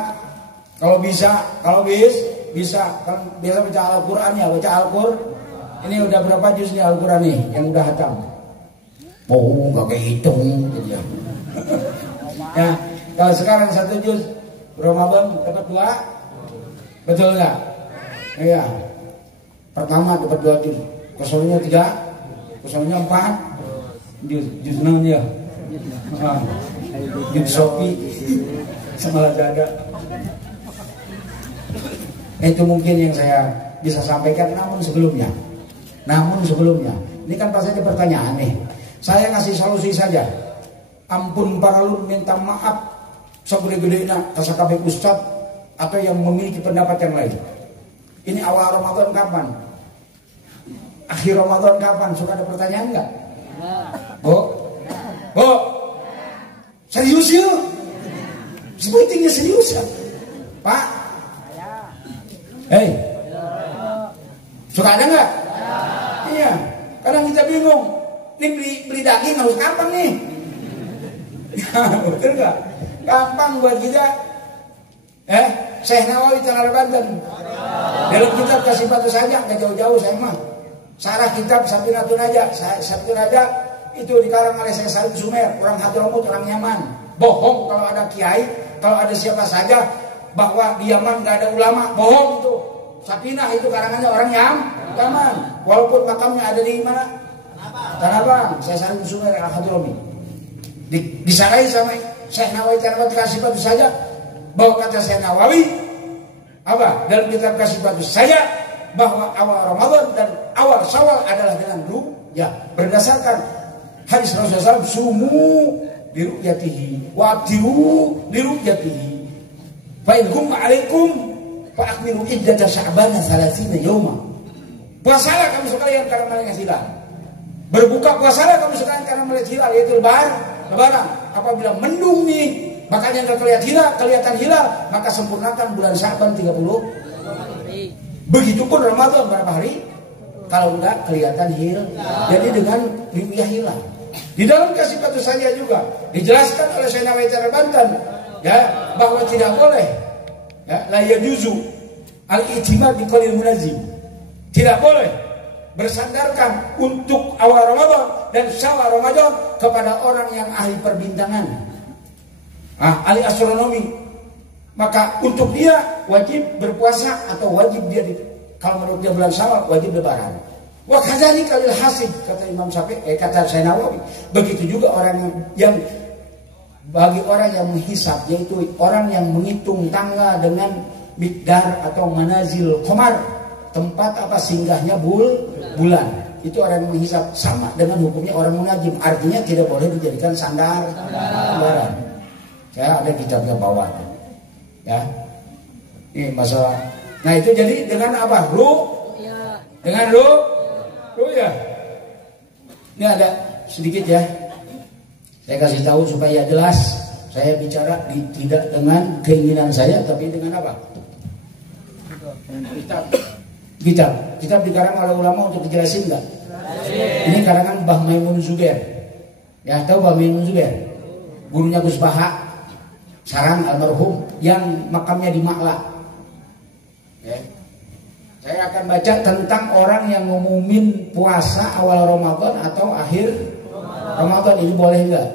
Kalau bisa, kalau bisa. Kan biasa baca Al-Qur'an ya, baca Al-Qur'an. Ini udah berapa juz nih Al-Qur'an nih yang udah hatam? Oh, enggak kehitung gitu ya. Ya, kalau sekarang 1 juz Ramadan dapat 2. Betul enggak? Iya. Pertama dapat 2 juz. Kesoalnya 3, kesoalnya 4. Juz 6 ya. Juz Sopi sama Lazada. Itu mungkin yang saya bisa sampaikan. Namun sebelumnya ini kan pas aja pertanyaan nih. Saya ngasih solusi saja. Ampun para lun, minta maaf segede-gedena kasakabeh ustad atau yang memiliki pendapat yang lain. Ini awal Ramadan kapan? Akhir Ramadan kapan? Suka ada pertanyaan enggak? Bu, serius ya? Sebetulnya serius ya? Pak? Hei, suka ada enggak? Iya, kadang kita bingung. Ini beli daging harus kapan nih? Betul enggak? Gampang buat kita. Syekh Nawawi Tanara Banten. Dalam kitab Kasih Batu saja, nggak jauh-jauh saya mah. Sarah kitab Sabinatun aja, itu dikarang oleh Syekh Said Sumer, orang Hadramut, orang Yaman. Bohong kalau ada kiai, kalau ada siapa saja bahwa di Yaman nggak ada ulama, bohong itu. Sapinah itu karangannya orang Yaman, walaupun makamnya ada di mana? Tanah Abang, Syekh Said Sumer Al-Hadrami. Disarai sama Syekh Nawawi Tanara Kasih Batu saja, bahwa kata Syekh Nawawi apa? Dalam kitab Kasih Batu saya bahwa awal Ramadan dan awal Syawal adalah dengan ru'yah berdasarkan hadis Rasulullah SAW, sumu liru'yatihi wa abdiru liru'yatihi fa in hum alaikum fa akmilu iddata sya'bana 30 yawma. Puasalah kamu sekalian karena melihat hilal, berbuka puasalah kamu sekalian karena melihat hilal, yaitu lebaran. Apabila mendung nih, makanya nggak kelihatan hilal, maka sempurnakan bulan Sya'ban 30. Begitupun Ramadan berapa hari? Kalau enggak kelihatan hilal. Jadi dengan ru'yah hilal. Di dalam Kasih Batu saja juga dijelaskan oleh Syekh Nawawi Tanara Banten ya, bahwa tidak boleh ya, la yajuzu al-i'timad bi qalil munazim. Tidak boleh bersandarkan untuk awal Ramadan dan Syawal Ramadan kepada orang yang ahli perbintangan. Ahli astronomi. Maka untuk dia wajib berpuasa atau wajib dia kalau menurut dia bulan Syawal wajib lebaran. Wa kadzalika lil hasib, kata Imam Syafi'i, kata Syekh Nawawi. Begitu juga orang yang bagi orang yang menghisab, yaitu orang yang menghitung tangga dengan miqdar atau manazil qamar, tempat apa singgahnya bulan. Itu orang yang menghisab, sama dengan hukumnya orang munajim. Artinya tidak boleh dijadikan sandar lebaran. Ya, ada kitabnya bawah. Ya, ini masalah. Nah itu jadi dengan apa? Dengan ya. Ini ada sedikit ya. Saya kasih tahu supaya jelas. Saya bicara tidak dengan keinginan saya, tapi dengan apa? Kitab dikarang oleh ulama untuk dijelasin enggak? Ini karangan Mbah Maimun Zubair. Ya, tahu Mbah Maimun Zubair? Gurunya Gus Baha Sarang almarhum yang makamnya di Makla. Ya. Saya akan baca tentang orang yang ngumumin puasa awal Ramadan atau akhir Ramadan. Ini boleh enggak?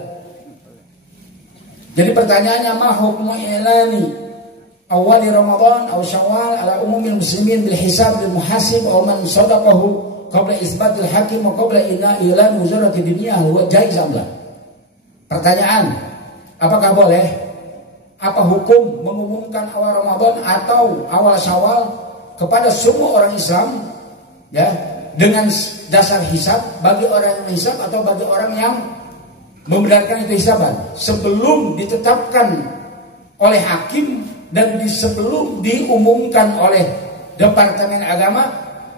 Jadi pertanyaannya, ma hukmu i'lani awal Ramadan atau Syawal ala umumil muslimin bil hisab bil muhasib aw man sadaqahu qabla isbatil hakim wa qabla i'lan wuzarati dunya huwa jaiz am la? Pertanyaan, apakah boleh? Apa hukum mengumumkan awal Ramadan atau awal Syawal kepada semua orang Islam, ya, dengan dasar hisab bagi orang yang hisab atau bagi orang yang membenarkan itu hisaban sebelum ditetapkan oleh hakim dan sebelum diumumkan oleh Departemen Agama.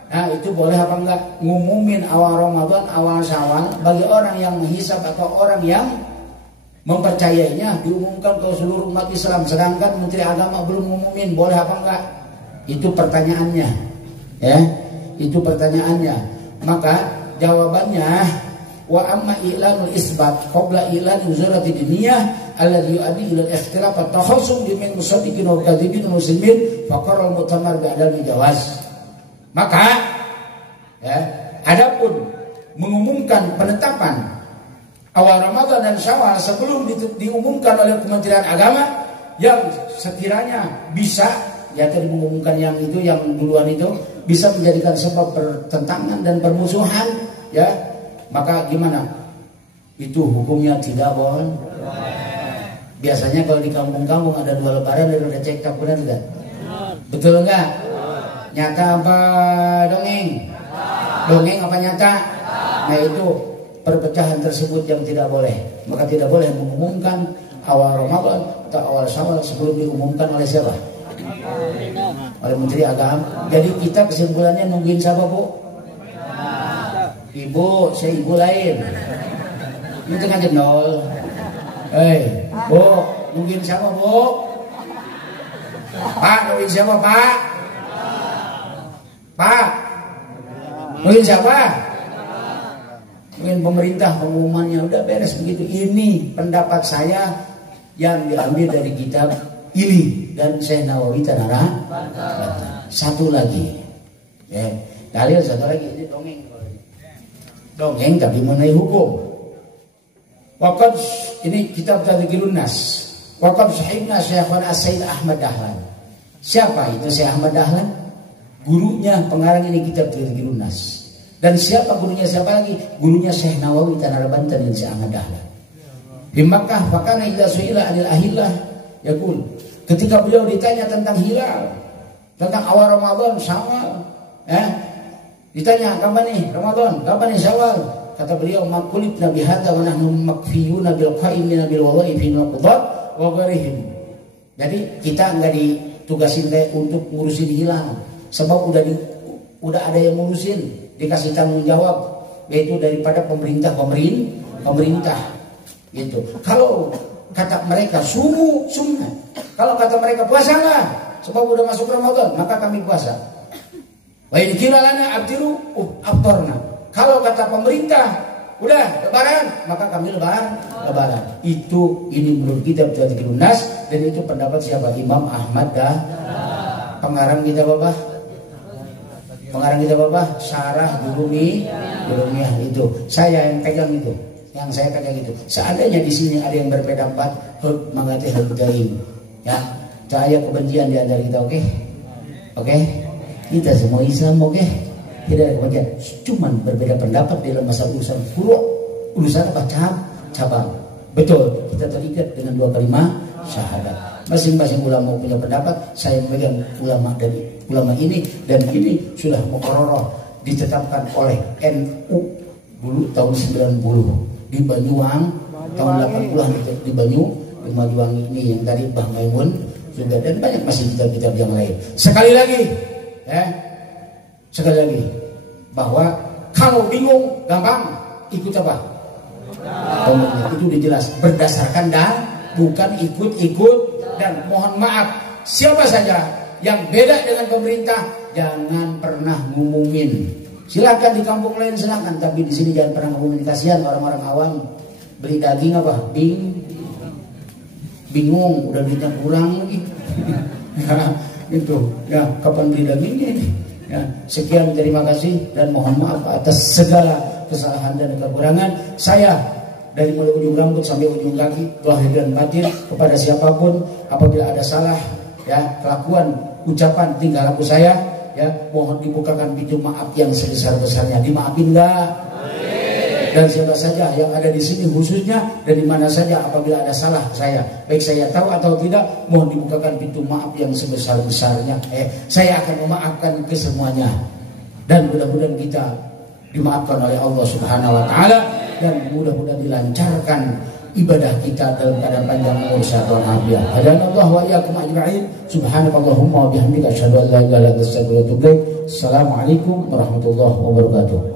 Nah itu boleh apa enggak ngumumin awal Ramadan, awal Syawal bagi orang yang menghisab atau orang yang mempercayainya, diumumkan ke seluruh umat Islam, sedangkan Menteri Agama belum ngumumin, boleh apa enggak? Itu pertanyaannya, ya, itu pertanyaannya. Maka jawabannya, wa amma i'lanul isbat qabla i'lan uzurati diniyah alladhi yu'addi ila al-ikhtilaf at-takhasum bimin musaddiqin wa kadzibin muslimin faqara al-mu'tamar ba'dal jawaz. Maka ya, adapun mengumumkan penetapan awal Ramadan dan Syawal sebelum diumumkan oleh Kementerian Agama yang sekiranya bisa, ya tadi mengumumkan yang itu, yang duluan itu bisa menjadikan sebab pertentangan dan permusuhan, ya, maka gimana? Itu hukumnya tidak boleh. Biasanya kalau di kampung-kampung ada 2 lebaran dan udah cekcok, benar tidak? Betul enggak? Nyata apa dongeng? Dongeng apa nyata? Nah itu perpecahan tersebut yang tidak boleh. Maka tidak boleh mengumumkan awal Ramadan atau awal Syawal sebelum diumumkan oleh siapa? Oleh Menteri Agama. Jadi kita kesimpulannya nungguin siapa, Bu? Ibu, saya ibu lain. Ini tengah jendol. Hei, Bu, nungguin siapa, Bu? Pak, nungguin siapa, Pak? Pak, nungguin siapa? Mungkin pemerintah pengumumannya udah beres begitu. Ini pendapat saya yang diambil dari kitab ini dan Syekh Nawawi Tanara. Satu lagi, ya, dalil satu lagi, ini dongeng tapi mengenai hukum. Waqad ini kitab Tadhkirun Nas. Waqad sahibna Syekhun As-Said Ahmad Dahlan. Siapa itu Syekh Ahmad Dahlan? Gurunya pengarang ini kitab Tadhkirun Nas. Dan siapa gurunya, siapa lagi? Gurunya Syekh Nawawi Tanara Banten dan Syekh Ahmad Dahlan. Di Makkah, fakana idza su'ila 'anil ahillah yaqul. Ketika beliau ditanya tentang hilal, tentang awal Ramadan, Syawal, ya, ditanya kapan nih Ramadan, kapan nih Syawal? Kata beliau, makulit nabi hadza wa nahnu makfiyuna bil qaimin bil wadha'i al qudat wa ghairihim. Jadi kita enggak ditugasin kayak untuk ngurusin hilal, sebab udah ada yang ngurusin, dikasih tanggung jawab, yaitu daripada pemerintah gitu. Kalau kata mereka sunnah, kalau kata mereka puasalah sebab udah masuk Ramadan, maka kami puasa. Wa in qila lana abdiru aftarna. Kalau kata pemerintah udah lebaran, maka kami lebaran. Itu ini menurut kitab Tadhkirun Nas, dan itu pendapat siapa? Imam Ahmad dah. Pengarang kita Bapak. Pengarang kita Bapak Syarah Durumiyah itu. Saya yang pegang itu. Yang saya pegang itu. Seandainya di sini ada yang berbeda pendapat, mangati hargai. Ya. cahaya kebencian di antara kita, oke? Oke? Kita semua Islam, oke? Tidak ada kebencian, cuman berbeda pendapat dalam masalah urusan furu', urusan apa? Cabang. Betul, kita terikat dengan dua kalimat syahadat. Masing-masing ulama punya pendapat. Saya memegang ulama dari ulama ini, dan ini sudah muqarrarah ditetapkan oleh NU dulu tahun 90 di Banyuwangi, tahun 80-an di Banyuwangi ini yang tadi Bah Maimun juga, dan banyak masih kitab-kitab yang lain. Sekali lagi bahwa kalau bingung gampang ikut apa? Itu dijelas berdasarkan dan bukan ikut-ikut. Dan mohon maaf, siapa saja yang beda dengan pemerintah jangan pernah ngumumin. Silakan di kampung lain silakan, tapi di sini jangan pernah ngumumin. Kasihan orang-orang awam beli daging apa? Bingung, udah duitnya kurang lagi. Itu ya, kapan beli dagingnya ini? Ya, sekian, terima kasih dan mohon maaf atas segala kesalahan dan kekurangan saya. Dari mulai ujung rambut sampai ujung kaki, lahir dan batin, kepada siapapun apabila ada salah ya kelakuan, ucapan, tingkah laku saya, ya mohon dibukakan pintu maaf yang sebesar-besarnya. Dimaafin enggak? Dan siapa saja yang ada di sini khususnya dan di mana saja apabila ada salah saya, baik saya tahu atau tidak, mohon dibukakan pintu maaf yang sebesar-besarnya. Saya akan memaafkan kesemuanya, dan mudah-mudahan kita dimaafkan oleh Allah Subhanahu wa taala, dan mudah-mudahan dilancarkan ibadah kita dalam keadaan panjang umur sehat walafiat. Hadanallahu wa iyyakum ajma'in. Subhanakallahumma wa bihamdika asyhadu an la ilaha illa anta astaghfiruka wa atubu ilaik. Assalamualaikum warahmatullahi wabarakatuh.